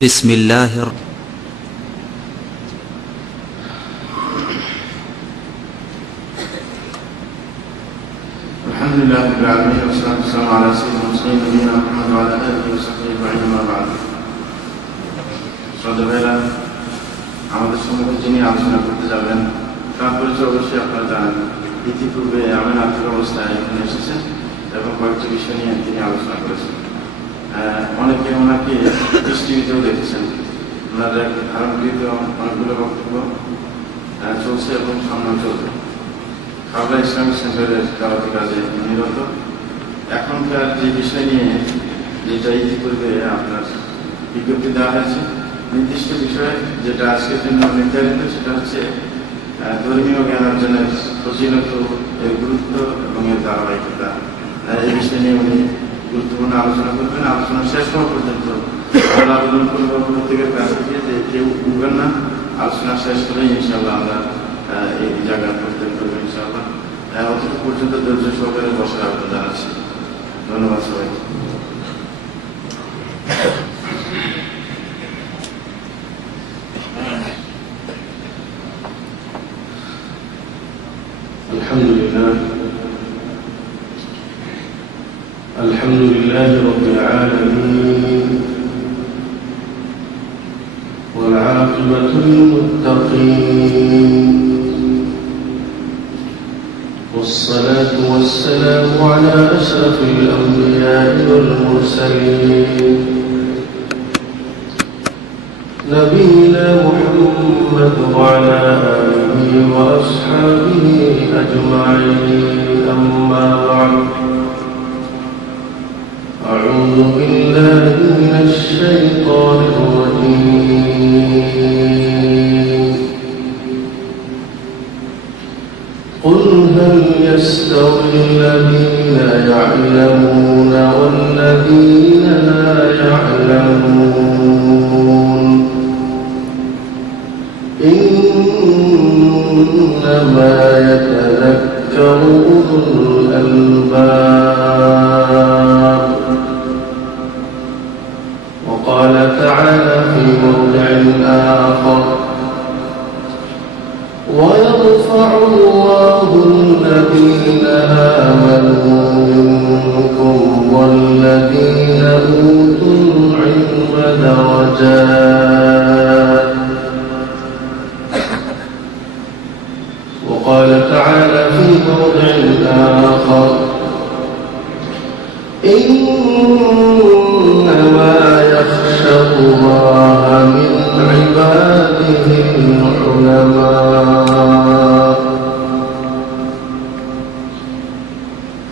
بسم الله الحمد لله رب العالمين والصلاة والسلام على سيدنا المرسلين نبينا محمد وعلى آله وصحبه أجمعين أما بعد। শ্রদ্ধেয়রা, আমাদের সম্মুখে যিনি আলোচনা করতে যাবেন তার পরিচয় অবশ্যই আপনারা জানেন। ইতিপূর্বে এমন আর্থিক অবস্থায় এখানে এসেছেন এবং কয়েকটি বিষয় নিয়ে তিনি আলোচনা করেছেন। অনেকে ওনাকে টিভিতেও দেখেছেন। ওনাদের ধারণকৃত অনেকগুলো বক্তব্য চলছে এবং সামনে চলবে। খাবলা ইসলামিক সেন্টারের দাওয়াতি কাজে নিরত। এখনকার যে বিষয় নিয়ে যেটা ইতিপূর্বে আপনার বিজ্ঞপ্তি দেওয়া হয়েছে, নির্দিষ্ট বিষয় যেটা আজকের জন্য নির্ধারিত, সেটা হচ্ছে ধর্মীয় জ্ঞান অর্জনের ফজিলত, এর গুরুত্ব এবং এর ধারাবাহিকতা। এই বিষয় নিয়ে উনি গুরুত্বপূর্ণ আলোচনা করবেন। আলোচনা শেষ হওয়া পর্যন্ত আমরা আবেদন করব প্রত্যেকের কাছ থেকে যে কেউ উঠবেন না। আলোচনা শেষ করেই ইনশাআল্লাহ আমরা এই জায়গা পরিত্যাগ করবো ইনশাআল্লাহ। অতটুকু পর্যন্ত ধৈর্য সহকারে বসার আবেদন জানাচ্ছি। ধন্যবাদ সবাইকে। الحمد لله رب العالمين والعاقبة للمتقين والصلاة والسلام على أشرف الأنبياء والمرسلين نبينا محمد وعلى آله وأصحابه أجمعين. أما بعد، أعوذ بالله من الشيطان الرجيم. قل هل يستوي الذين يعلمون والذين لا يعلمون؟ إنما يتذكر أولو الألباب. وقال تعالى في موضع آخر: ويرفع الله الذين آمنوا منكم والذين أوتوا العلم درجات. وقال تعالى في موضع آخر: إنما يخشى الله من عباده العلماء.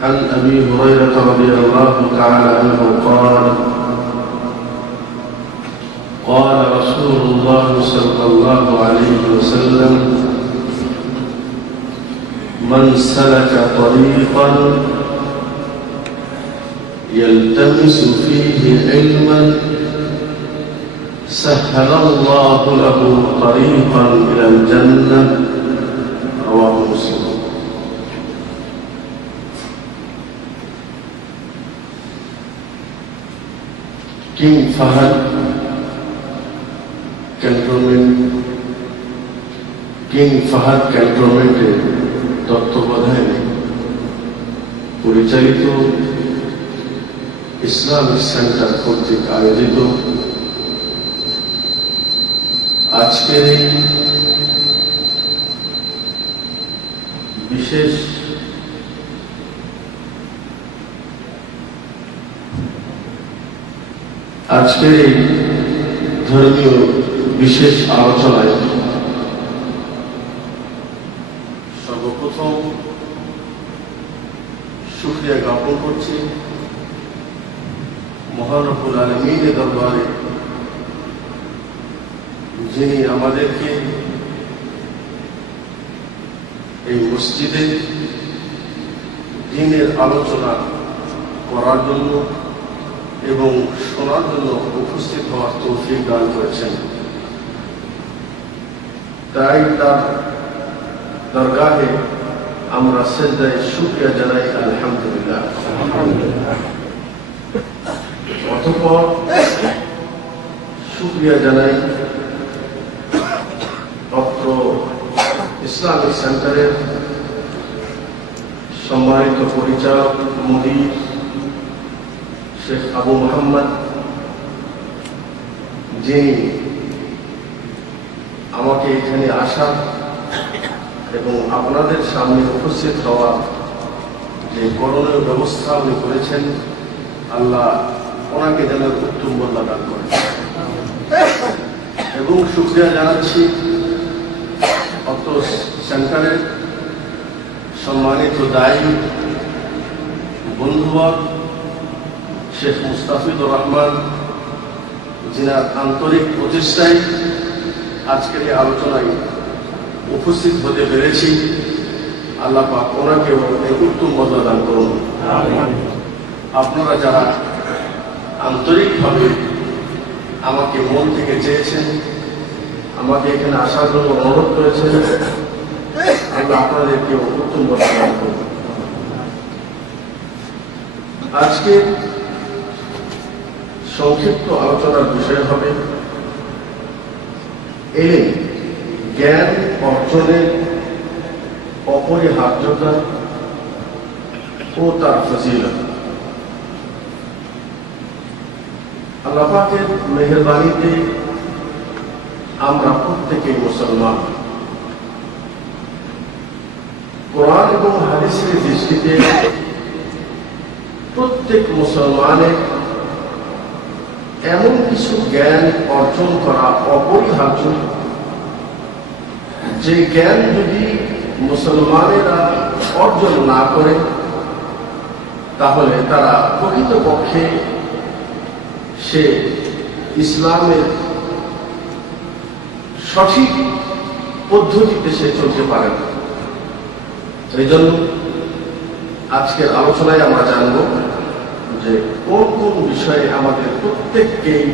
عن أبي هريرة رضي الله تعالى عنه قال: قال رسول الله صلى الله عليه وسلم: من سلك طريقا يلتمس فيه علما سهل الله له طريقا إلى الجنة. رواه مسلم. কিং ফাহাদ ক্যান্টনমেন্টের তত্ত্বাবধানে পরিচালিত ইসলামিক সেন্টার কর্তৃক আয়োজিত আজকের এই বিশেষ ধর্মীয় বিশেষ আলোচনায় সর্বপ্রথম শুকরিয়া জ্ঞাপন করছি মহান রব্বুল আলামিনের দরবারে, যিনি আমাদেরকে এই মসজিদে দ্বীনের আলোচনা করার জন্য এবং শোনার জন্য উপস্থিত হওয়ার তৌফিক দান করেছেন। তাই তার দরগাহে আমরা সিজদায়ে শুকরিয়া জানাই। আলহামদুলিল্লাহ। অতঃপর শুকরিয়া জানাই অত্র ইসলামিক সেন্টারের সম্মানিত পরিচালক মুদির শেখ আবু মোহাম্মদ, যিনি আমাকে এখানে আসা এবং আপনাদের সামনে উপস্থিত হওয়া যে করণীয় ব্যবস্থা উনি করেছেন, আল্লাহ ওনাকে যেন উত্তম বদলা দান করেন। এবং শুকরিয়া জানাচ্ছি অত্র সেন্টারের সম্মানিত দায়ী বন্ধুবর শেখ মুস্তাফিজুর রহমান, যিনার আন্তরিক প্রচেষ্টায় আজকের এই আলোচনায় উপস্থিত হতে পেরেছি। আল্লাহ পাক ওনাকেও এই উত্তম বদলা দান করুন। আপনারা যারা আন্তরিকভাবে আমাকে মন থেকে চেয়েছেন, আমাকে এখানে আসার জন্য অনুরোধ করেছেন, আল্লাহ আপনাদেরকেও উত্তম বদলা দান করুন। আজকে সংক্ষিপ্ত আলোচনার বিষয় হবে এলেম, জ্ঞান অর্জনের অপরিহার্যতা ও তার ফজিলত। আল্লাহ পাকের মেহেরবানিতে আমরা প্রত্যেকেই মুসলমান। কোরআন এবং হাদিসের দৃষ্টিতে প্রত্যেক মুসলমানের এমন কিছু জ্ঞান অর্জন করা অপরিহার্য, যে জ্ঞান যদি মুসলমানেরা অর্জন না করে তাহলে তারা প্রকৃতপক্ষে সে ইসলামের সঠিক পদ্ধতিতে সে চলতে পারে না। এই জন্য আজকের আলোচনায় আমরা জানব যে কোন কোন বিষয়ে আমাদের প্রত্যেককেই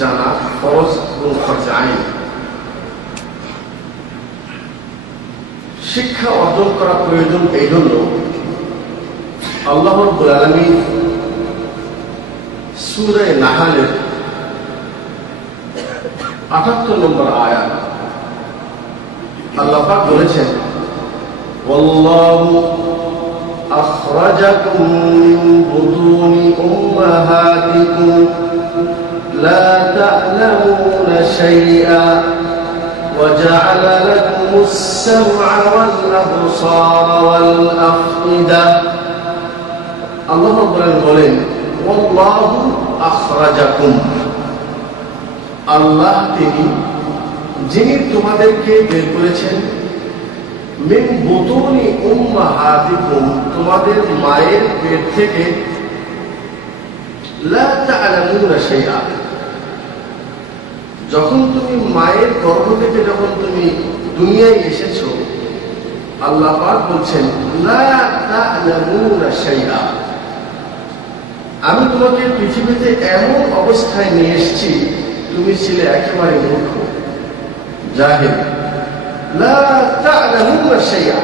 জানা ফরজ এবং ফরজে আইন। শিক্ষা অর্জন করা প্রয়োজন এই জন্য আল্লাহ রাব্বুল আলামিন সূরা নাহলের ৭৮ নম্বর আয়াত আল্লাহ পাক বলেছেন, ওয়াল্লাহু আখরাজাকুম মিন বুতুনি উম্মাহাতিকুম লা তা'লামুনা শাইআ وجعل لكم السمع والأبصار والأفئدة। আল্লাহ বলেন ওয়াল্লাহু আখরাজাকুম, আল্লাহ তিনি যিনি তোমাদেরকে বের করেছেন, মিন বুতুনি উম্মাহাতিকুম, তোমাদের মায়ের পেট থেকে, লা তা'লামুনা শাইআ, যখন তুমি মায়ের গর্ভ থেকে যখন তুমি দুনিয়ায় এসেছো, আল্লাহ পাক বলছেন লা তা'লামুনা শাইআ, আমি তোমাকে পৃথিবীতে এমন অবস্থায় নিয়ে এসেছি তুমি ছিলে একেবারে মূর্খ, জাহিল। লা তা'লামুনা শাইআ,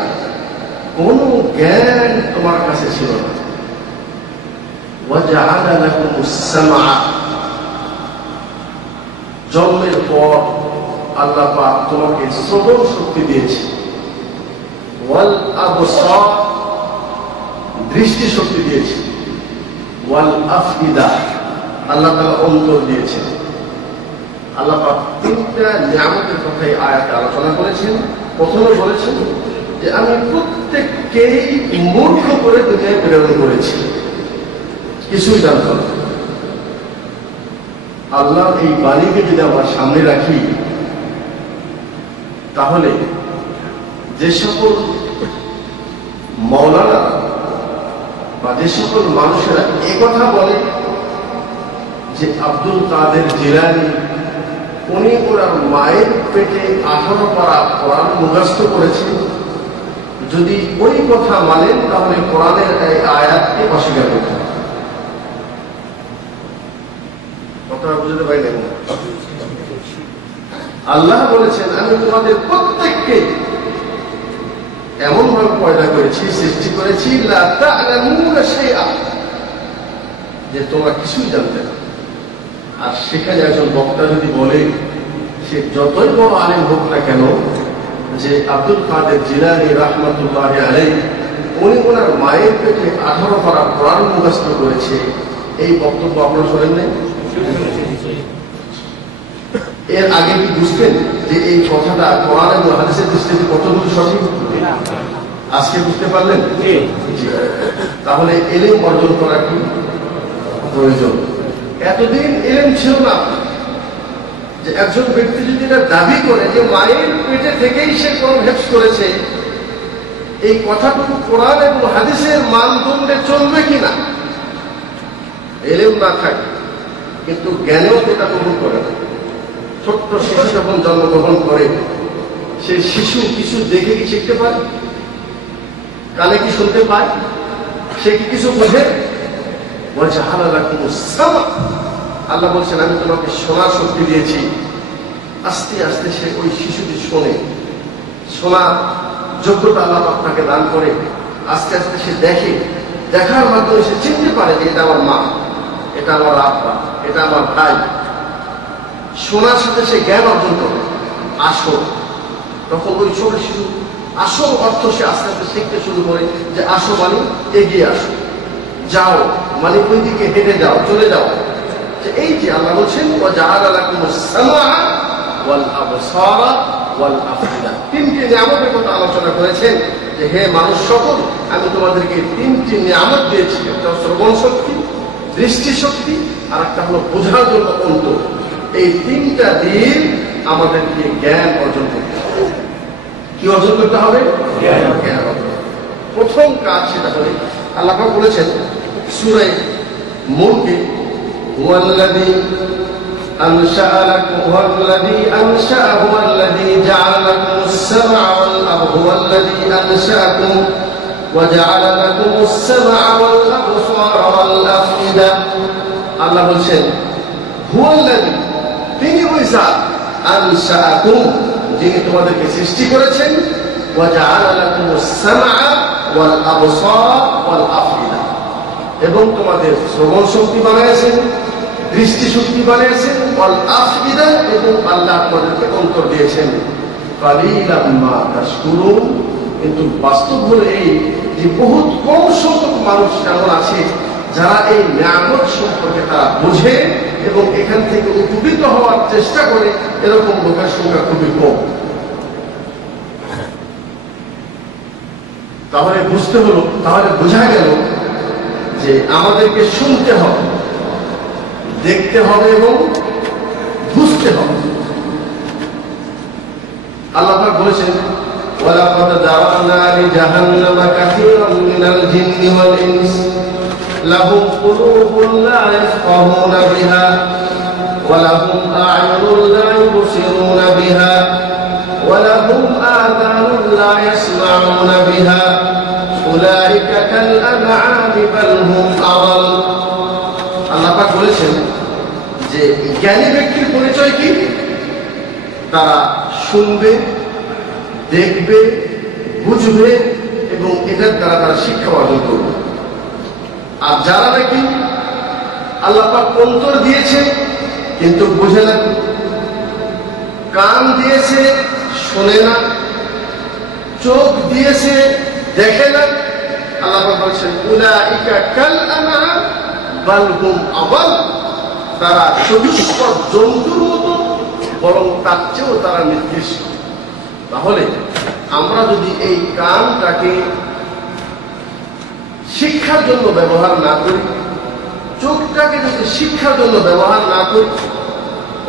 কোনো জ্ঞান তোমার কাছে ছিল না। ওয়া জাআলা লাকুমুস সামআ, জন্মের পর আল্লাহ পাক তোমাকে শ্রবণ শক্তি দিয়েছে। ওয়াল আবসার, দৃষ্টি শক্তি দিয়েছে। ওয়াল আফইদা, আল্লাহ তাআলা অন্তর দিয়েছে। আল্লাহ পাক তিনটা নিয়ামতের কথাই আয়াতে আলোচনা করেছেন। প্রথমে বলেছেন যে আমি প্রত্যেককেই মূর্খ করে দুনিয়ায় প্রেরণ করেছি, কিছুই জানত না। আল্লাহ এই বাণীকে যদি আমরা সামনে রাখি, তাহলে যে সকল মাওলানা বা যে সকল মানুষেরা একথা বলে যে আব্দুল কাদের জিলানী উনি ওনার মায়ের পেটে 18 পারা কোরআন মুখস্থ করেছে, যদি ওই কথা মানেন তাহলে কোরআনের এই আয়াতকে অস্বীকার করতে হবে। কথাটা বুঝতে পারি না? আল্লাহ বলেছেন আমি তোমাদের প্রত্যেককে এমন ভাবে পয়দা করেছি, সৃষ্টি করেছি, লা তা'লামুনা শাইআ, যে তোমরা কিছুই জানতে না। আর সেখানে একজন বক্তা যদি বলে, সে যতই বড় আলেম হোক না কেন, যে আব্দুল কাদের জিলানী রাহমাতুল্লাহ আলাইহি উনি ওনার মায়ের পেটে 18 পারা কোরআন মুখস্থ করেছে, এই বক্তব্য আপনারা শোনেন নাই? এর আগে কি বুঝতেন যে এই কথাটা কোরআন এবং হাদিসের দৃষ্টিতে কতটুকু সঠিক? আজকে বুঝতে পারলেন? তাহলে ইলম অর্জন করা কি প্রয়োজন? এতদিন ইলম ছিল না যে একজন ব্যক্তি যদি এটা দাবি করে যে মায়ের পেটে থেকেই সে কোরআন হেফজ করেছে, এই কথাটুকু কোরআন এবং হাদিসের মানদণ্ডে চলবে কিনা। ইলম না থাকে কিন্তু জ্ঞানেও যেটা কবুল করে না। ছোট্ট শিশু যখন জন্মগ্রহণ করে, সে শিশু কিছু দেখে কি শিখতে পারে? কানে কি শুনতে পায়? সে কি কিছু বোঝে? বলছে আল্লাহ বলছেন আমি তোমাকে শোনার শক্তি দিয়েছি। আস্তে আস্তে সে ওই শিশুটি শোনে, শোনার যোগ্যতা আল্লাহ আপনাকে দান করে। আস্তে আস্তে সে দেখে, দেখার মাধ্যমে সে চিনতে পারে যে এটা আমার মা, এটা আমার আব্বা, এটা আমার ভাই। শোনার সাথে সে জ্ঞান অর্জন করে। আসল তখন ওই ছোট শিশু আসল অর্থ সে আস্তে আস্তে শিখতে শুরু করে যে আসো মানে এগিয়ে আসো, যাও মানে ওই দিকে হেঁটে যাও, চলে যাও। এই যে আল্লাহ বলছেন তিনটি নিয়ামতের কথা আলোচনা করেছেন যে হে মানুষ সকল, আমি তোমাদেরকে তিনটি নিয়ামত দিয়েছি। একটা শ্রবণ শক্তি, দৃষ্টি শক্তি, আর একটা হলো বোঝার জন্য অন্তর। এই তিনটা দিয়ে আমাদেরকে জ্ঞান অর্জন করতে হবে। কি অর্জন করতে হবে? জ্ঞান অর্জন। প্রথম কাজ সেটা হলে আল্লাহ পাক বলেছেন সূরা মুলকে, হুয়াল্লাযী আনশাআ লাকুম হুয়াল্লাযী আনশাআ হুয়াল্লাযী জাআলা লাকুমুস সামআ ওয়াল আবসারা হুয়াল্লাযী আনশাআকুম ওয়া জাআলা লাকুমুস সামআ ওয়াল আবসারা ওয়াল আফইদা। আল্লাহ বলছেন হুয়াল্লাযী, তিনি ওই জাত, আনশাআকুম, যিনি তোমাদেরকে সৃষ্টি করেছেন, ওয়া জাআলা লাকুমুস সামআ ওয়াল আবসারা ওয়াল আফইদা, এবং তোমাদের শ্রবণ শক্তি বানিয়েছেন, দৃষ্টি শক্তি বানিয়েছেন, ওয়াল আফইদা, এবং আল্লাহ তোমাদেরকে অন্তর দিয়েছেন। কালিলাম মা তাশকুরুন। কিন্তু বাস্তব হলো এই যে বহুত কম সংখ্যক মানুষ এমন আছে যারা এই নিয়ামত সম্পর্কে তারা বোঝে এবং এখান থেকে উপকৃত হওয়ার চেষ্টা করে। এরকম লোকের সংখ্যা খুবই কম। তাহলে বুঝতে হলো, তাহলে বোঝা গেল যে আমাদেরকে শুনতে হবে, দেখতে হবে এবং বুঝতে হবে। আল্লাহ পাক বলেছেন ওয়ালাকাদ যারানা লিজাহান্নামা কাসীরাম মিনাল জিন্নি ওয়াল ইনস লাহুম কুলুবুন লা ইয়াফকাহুনা বিহা ওয়া লাহুম আ'য়ুনুন লা ইবসিরুনা বিহা ওয়া লাহুম আযানুন লা ইয়াসমাউনা বিহা উলাইকা কাল আনআমি বাল হুম আযাল। আল্লাহ পাক বলেছেন যে জ্ঞানী ব্যক্তির পরিচয় কি? তারা শুনবে, দেখবে, বুঝবে এবং এটার দ্বারা তারা শিক্ষা অর্জন করবে। আর যারা নাকি আল্লাহ পাক অন্তর দিয়েছে কিন্তু বোঝে না, কান দিয়েছে শোনে না, চোখ দিয়েছে দেখে না, আল্লাহ পাক বলছেন উলাইকা কাল আনআম বাল হুম আযাল। তারা চতুষ্পদ জন্তুর মতো, বরং তার চেয়েও তারা নিকৃষ্ট। তাহলে আমরা যদি এই কানটাকে শিক্ষার জন্য ব্যবহার না করি, চোখটাকে যদি শিক্ষার জন্য ব্যবহার না করি,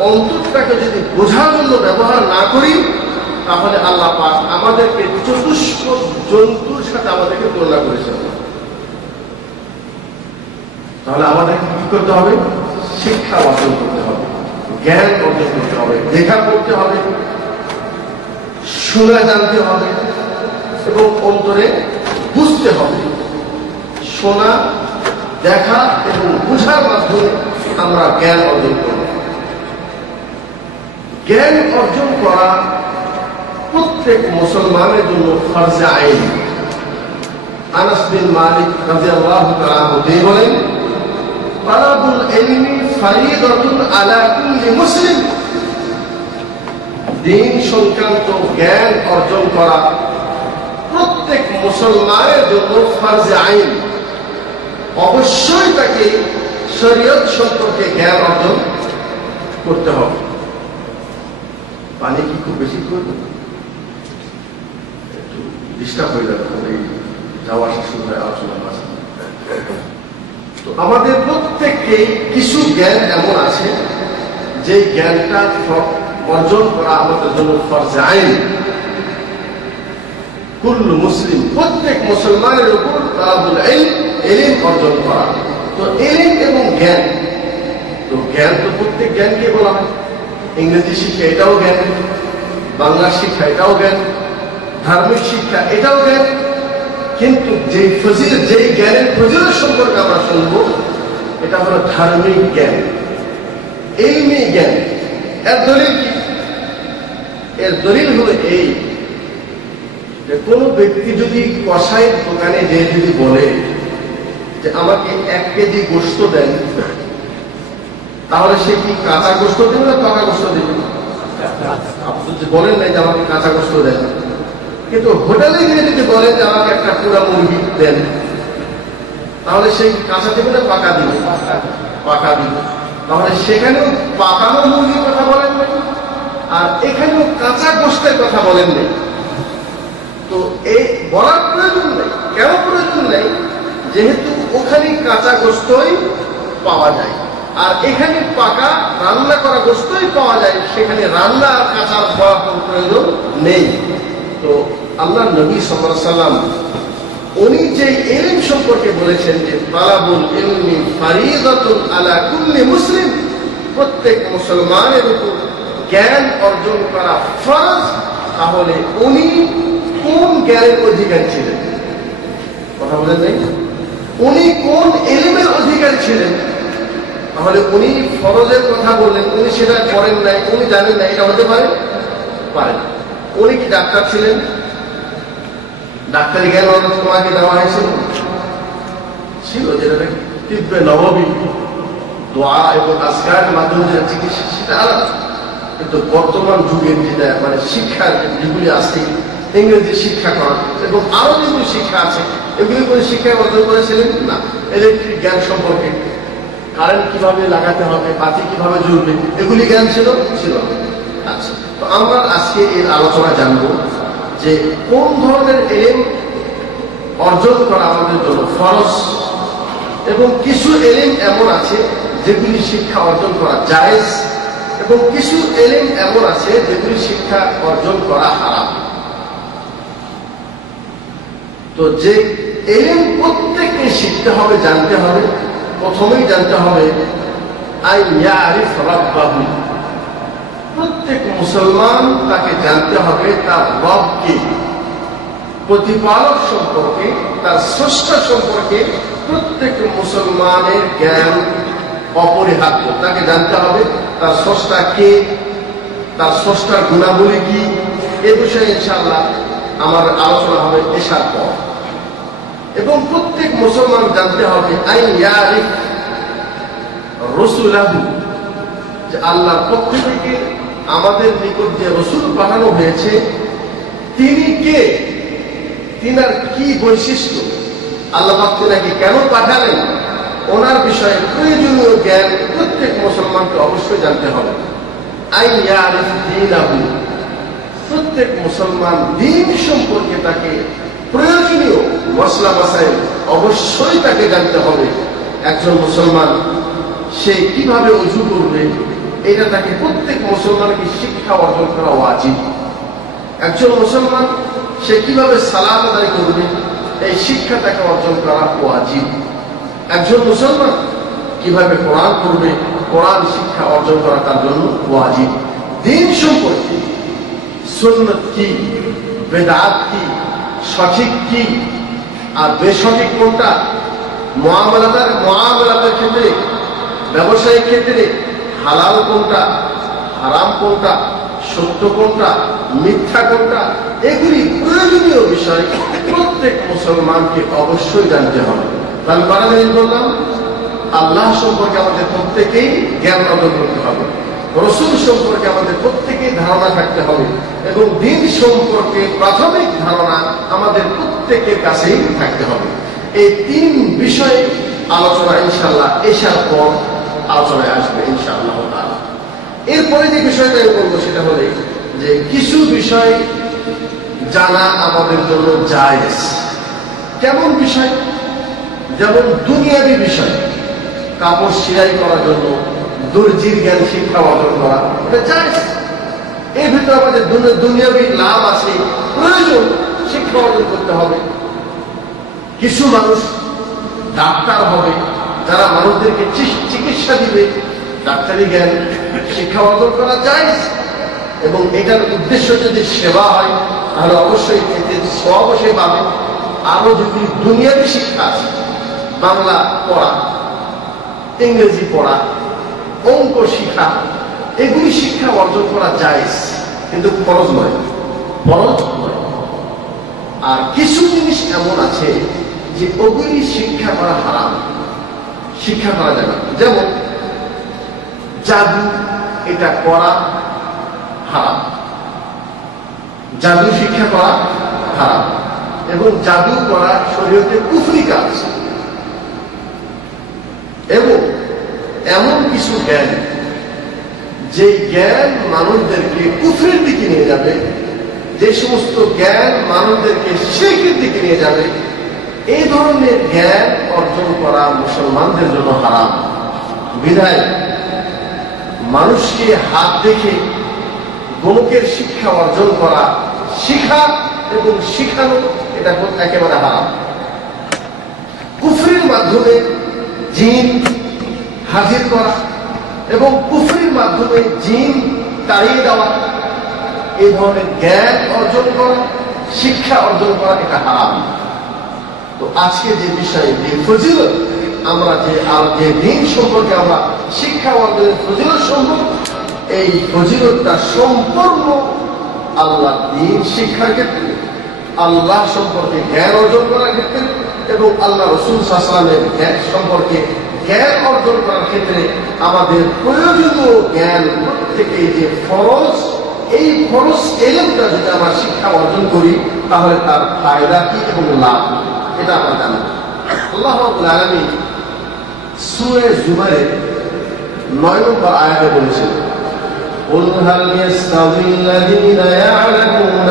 অন্তরটাকে যদি বোঝার জন্য ব্যবহার না করি, তাহলে আল্লাহ পাক আমাদেরকে চতুষ্পদ জন্তুর সাথে আমাদেরকে তুলনা করেছেন। তাহলে আমাদেরকে কি করতে হবে? শিক্ষা অর্জন করতে হবে, জ্ঞান অর্জন করতে হবে, দেখা করতে হবে, শুনে জানতে হবে এবং অন্তরে বুঝতে হবে। শোনা, দেখা এবং বুঝার মাধ্যমে আমরা জ্ঞান অর্জন করব। জ্ঞান অর্জন করা প্রত্যেক মুসলমানের জন্য ফরজে আইন। আনাস বিন মালিক রাদিয়াল্লাহু তাআলা তিনি বলেন তালাবুল ইলমি ফারিদাতুন আলা কুল্লি মুসলিম, দ্বীন সংক্রান্ত জ্ঞান অর্জন করা প্রত্যেক মুসলমানের জন্য ফরজ আইন। অবশ্যই তাকে শরীয়ত সম্পর্কে জ্ঞান অর্জন করতে হবে। পানি কি খুব বেশি করবে? একটু ডিস্টার্ব হয়ে যাবে এই যাওয়া আসা শুরু হয় আলোচনার মাঝে। তো আমাদের প্রত্যেককে কিছু জ্ঞান এমন আছে যে জ্ঞানটা অর্জন করা আমাদের জন্য ফরজ আইন। কুল্লু মুসলিম, প্রত্যেক মুসলমানের উপর তালাবুল ইলম অর্জন করা। তো ইলম এবং জ্ঞান, তো জ্ঞান তো প্রত্যেক জ্ঞানকে বলা হয়। ইংরেজি শিক্ষা এটাও জ্ঞান, বাংলা শিক্ষা এটাও জ্ঞান, ধার্মিক শিক্ষা এটাও জ্ঞান। কিন্তু যে ফজিলত, যে জ্ঞানের ফজিলত সম্পর্কে আমরা শুনব, এটা হলো ধার্মিক জ্ঞান, ইলমি জ্ঞান। এর দলিল কি? এর দলিল হলো এই যে কোন ব্যক্তি যদি কসাইয়ের দোকানে যে যদি বলে যে আমাকে 1 কেজি গোশত দেন, তাহলে সে কি কাঁচা গোশত দেবে না পাকা গোশত দেবে? আপনি যে বলেন নাই যে আমাকে কাঁচা গোশত দেন, কিন্তু হোটেলে গিয়ে যদি বলেন যে আমাকে একটা পুরা মুরগি দেন, তাহলে সে কাঁচা দেবে না পাকা দিবে? পাকা দিবে। তাহলে সেখানেও পাকানো মুরগির কথা বলেন নাই, আর এখানেও কাঁচা গোশতের কথা বলেন নাই। তো এই বলার প্রয়োজন নেই। কেন প্রয়োজন নেই? যেহেতু ওখানে কাঁচা গোশতই পাওয়া যায়, আর এখানে পাকা রান্না করা গোশতই পাওয়া যায়, সেখানে রান্না আর কাঁচা পাওয়ার কোনো প্রয়োজন নেই। তো আল্লাহ নবী সাল্লাল্লাহু আলাইহি ওয়াসাল্লাম উনি যে ইলম সম্পর্কে বলেছেন যে তালাবুল ইলমি ফারিদাতুন আলা কুল্লি মুসলিম, প্রত্যেক মুসলমানের উপর জ্ঞান অর্জন করা ফরজ, তাহলে উনি কোন জ্ঞানের অধিকারী ছিলেন? কথা বলেন নাই? উনি কোন ইলমের অধিকারী ছিলেন? তাহলে উনি ফরজের কথা বললেন, উনি সেটা করেন নাই, উনি জানেন না, এটা হতে পারে? পারে না। উনি কি ডাক্তার ছিলেন? ডাক্তারি জ্ঞান ওনাকে দেওয়া হয়েছিল? ছিল, যেটা তিব্বে নববী, দোয়া এবং আজকারের মাধ্যমে যে চিকিৎসা, সেটা আলাদা। কিন্তু বর্তমান যুগের যেটা মানে শিক্ষার যেগুলি আছে, ইংরেজি শিক্ষা করা এবং আরো যেগুলি শিক্ষা আছে, এগুলি করে শিক্ষা অর্জন করেছিলেন না। ইলেকট্রিক জ্ঞান সম্পর্কে, কারেন্ট কিভাবে লাগাতে হবে, বাতি কিভাবে জ্বলবে, এগুলি জ্ঞান ছিল? আচ্ছা, তো আমরা আজকে এর আলোচনা জানবো যে কোন ধরনের ইলম অর্জন করা আমাদের জন্য ফরজ, এবং কিছু ইলম এমন আছে যেগুলি শিক্ষা অর্জন করা জায়েজ, এবং কিছু ইলম এমন আছে যেগুলি শিক্ষা অর্জন করা হারাম। তো যে ইলম প্রত্যেককে শিখতে হবে, জানতে হবে, প্রথমেই জানতে হবে আন ইয়ারিফ রাব্বাহু, প্রত্যেক মুসলমান তাকে জানতে হবে তার রবকে, প্রতিপালক সম্পর্কে, তার স্রষ্টা সম্পর্কে প্রত্যেক মুসলমানের জ্ঞান অপরিহার্য। তাকে জানতে হবে তার স্রষ্টা কে, তার স্রষ্টার গুণাবলী কি। এ বিষয়ে ইনশাআল্লাহ আমার আলোচনা হবে এশার পর। এবং প্রত্যেক মুসলমান জানতে হবে আইন ইয়ারিফ রাসূলাহু, যে আল্লাহর পক্ষ থেকে আমাদের নিকট যে রাসূল পাঠানো হয়েছে তিনি কে, তিনার কি বৈশিষ্ট্য, আল্লাহ পাক তিনাকে কেন পাঠালেন, ওনার বিষয়ে প্রয়োজনীয় জ্ঞান প্রত্যেক মুসলমানকে অবশ্যই জানতে হবে। আইন ইয়ারিফ দীনাহু, প্রত্যেক মুসলমান দ্বীন সম্পর্কে তাকে প্রয়োজনীয় মসলা মাসাইল অবশ্যই তাকে জানতে হবে। একজন মুসলমান সে কিভাবে ওযু করবে, এটা তাকে প্রত্যেক মুসলমানকে শিক্ষা অর্জন করা ওয়াজিব। একজন মুসলমান সে কিভাবে সালাত আদায় করবে, এই শিক্ষা তাকে অর্জন করা ওয়াজিব। একজন মুসলমান কিভাবে কোরআন পড়বে, কোরআন শিক্ষা অর্জন করা তার জন্য ওয়াজিব। দ্বীন সম্পর্কে সুন্নাত কি, বেদাত কি, সঠিক কি আর বেসঠিক কোনটা, মুআমালাতের ক্ষেত্রে, ব্যবসায়িক ক্ষেত্রে হালাল কোনটা, হারাম কোনটা, সত্য কোনটা, মিথ্যা কোনটা, এগুলি প্রয়োজনীয় বিষয় প্রত্যেক মুসলমানকে অবশ্যই জানতে হবে। তাহলে কটা মিনিট বললাম? আল্লাহ সম্পর্কে আমাদের প্রত্যেকেই জ্ঞান অর্জন করতে হবে, রসুল সম্পর্কে আমাদের প্রত্যেকেই ধারণা থাকতে হবে, এবং দিন সম্পর্কে প্রাথমিক ধারণা আমাদের প্রত্যেকের কাছেই থাকতে হবে। এই তিন বিষয়ে আলোচনা ইনশাআল্লাহ এশার পর আলোচনায় আসবে ইনশাআল্লাহ তাআলা। এরপরে যে বিষয়টা আমি বলবো সেটা হলে যে কিছু বিষয় জানা আমাদের জন্য জায়েজ। কেমন বিষয়? যেমন দুনিয়াবী বিষয়, কাপড় সেলাই করার জন্য দর্জির জ্ঞান শিক্ষা অর্জন করা, এটা জায়েজ। এর ভিতরে আমাদের দুনিয়াবী লাভ আছে, প্রয়োজন, শিক্ষা অর্জন করতে হবে। কিছু মানুষ ডাক্তার হবে, যারা মানুষদেরকে চিকিৎসা দিবে, ডাক্তারি জ্ঞান শিক্ষা অর্জন করা জায়েজ। এবং এটার উদ্দেশ্য যদি সেবা হয় তাহলে অবশ্যই এতে সওয়াব সে পাবে। আরো যদি দুনিয়াবী শিক্ষা আছে, বাংলা পড়া, ইংরেজি পড়া, অঙ্ক শিক্ষা, এগুলি শিক্ষা অর্জন করা জায়েজ, কিন্তু ফরজ নয়, ফরজ নয়। আর কিছু জিনিস এমন আছে যে ওগুলি শিক্ষা করা হারাম, শিক্ষা করা যাবে না। যেমন জাদু, এটা করা হারাম, জাদু শিক্ষা করা হারাম, এবং জাদু করা শরীয়তে কুফরি কাজ। এবং এমন কিছু জ্ঞান, যে জ্ঞান মানুষদেরকে কুফরির দিকে নিয়ে যাবে, যে সমস্ত জ্ঞান মানুষদেরকে শিরকের দিকে নিয়ে যাবে, এই ধরনের জ্ঞান অর্জন করা মুসলমানদের জন্য হারাম। বিধায় মানুষকে হাত দেখে গোলকের শিক্ষা অর্জন করা, শিখা এবং শিখানো, এটা একেবারে হারাম। কুফরির মাধ্যমে জিন হাজির করা এবং কুফরির মাধ্যমে জিন তাড়িয়ে দেওয়া, এই ধরনের জ্ঞান অর্জন করা, শিক্ষা অর্জন করা, এটা হারাম। তো আজকে যে বিষয়ে যে ফজিলত, আমরা যে দিন সম্পর্কে আমরা শিক্ষা অর্জনের ফজিলত সম্ভব, এই ফজিলতটা সম্পূর্ণ আল্লাহ দিন শিক্ষার ক্ষেত্রে, আল্লাহ সম্পর্কে জ্ঞান অর্জন করার ক্ষেত্রে, এবং আল্লাহ রসুল সাল্লাল্লাহু আলাইহি ওয়াসাল্লামের জ্ঞান সম্পর্কে জ্ঞান অর্জন করার ক্ষেত্রে আমাদের প্রয়োজনীয় জ্ঞান প্রত্যেকে যে ফরজ, এই ফরজ এলেমটা যদি আমরা শিক্ষা অর্জন করি তাহলে তার ফায়দা কি এবং লাভ, এটা আমরা জানব। আল্লাহ রাব্বুল আলামিন সূরা জুমারের 9 নম্বর আয়াতে বলেছেন, قُلْ هَلْ يَسْتَوِي الَّذِينَ يَعْلَمُونَ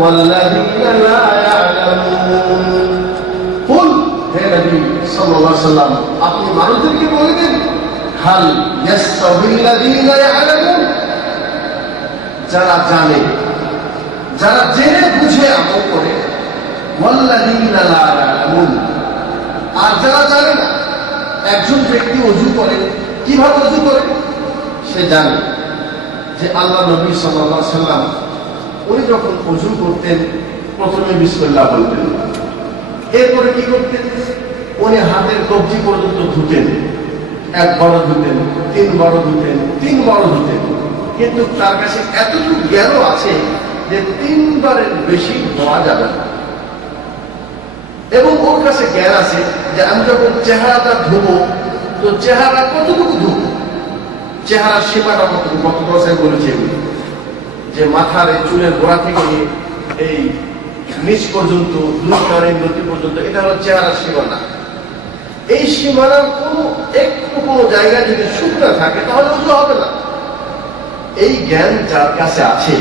وَالَّذِينَ لَا يَعْلَمُونَ। قُلْ, হে নবী সাল্লাল্লাহু আলাইহি ওয়াসাল্লাম, আপনি মানুষদেরকে বলবেন, হাল ইয়াসতাউই আল্লাযীনা ইয়ালামুন, যারা জানে, যারা জেনে বুঝে আমল করে, ওয়াল্লাযীনা লা ইয়ালামুন, আর যারা জানে না। একজন ব্যক্তি ওযু করে, কিভাবে ওযু করে? সে জানে যে আল্লাহ নবী সাল্লাল্লাহু আলাইহি ওয়াসাল্লাম উনি যখন ওযু করতেন প্রথমে বিসমিল্লাহ বলতেন, এরপরে কি করতেন? উনি হাতের কবজি পর্যন্ত ধুতেন, একবারও ধুতেন, তিনবারও ধুতেন, তিনবারও ধুতেন। কিন্তু তার কাছে এতটুকু জ্ঞানও আছে যে তিনবারের বেশি ধোয়া যাবে না। এবং ওর কাছে জ্ঞান আছে যে আমি যখন চেহারাটা ধুবো, তো চেহারা কতটুকু ধুবো, চেহারার সীমাটা কতটুকু, কত বছর বলেছে যে মাথার চুলের গোড়া থেকে এই নিচ পর্যন্ত, নদী পর্যন্ত, এটা হলো চেহারার সীমানা। এই সীমানার কোনো জায়গায় যদি শুকনা থাকে তাহলে ওযু হবে না। এই জ্ঞান যার কাছে আছে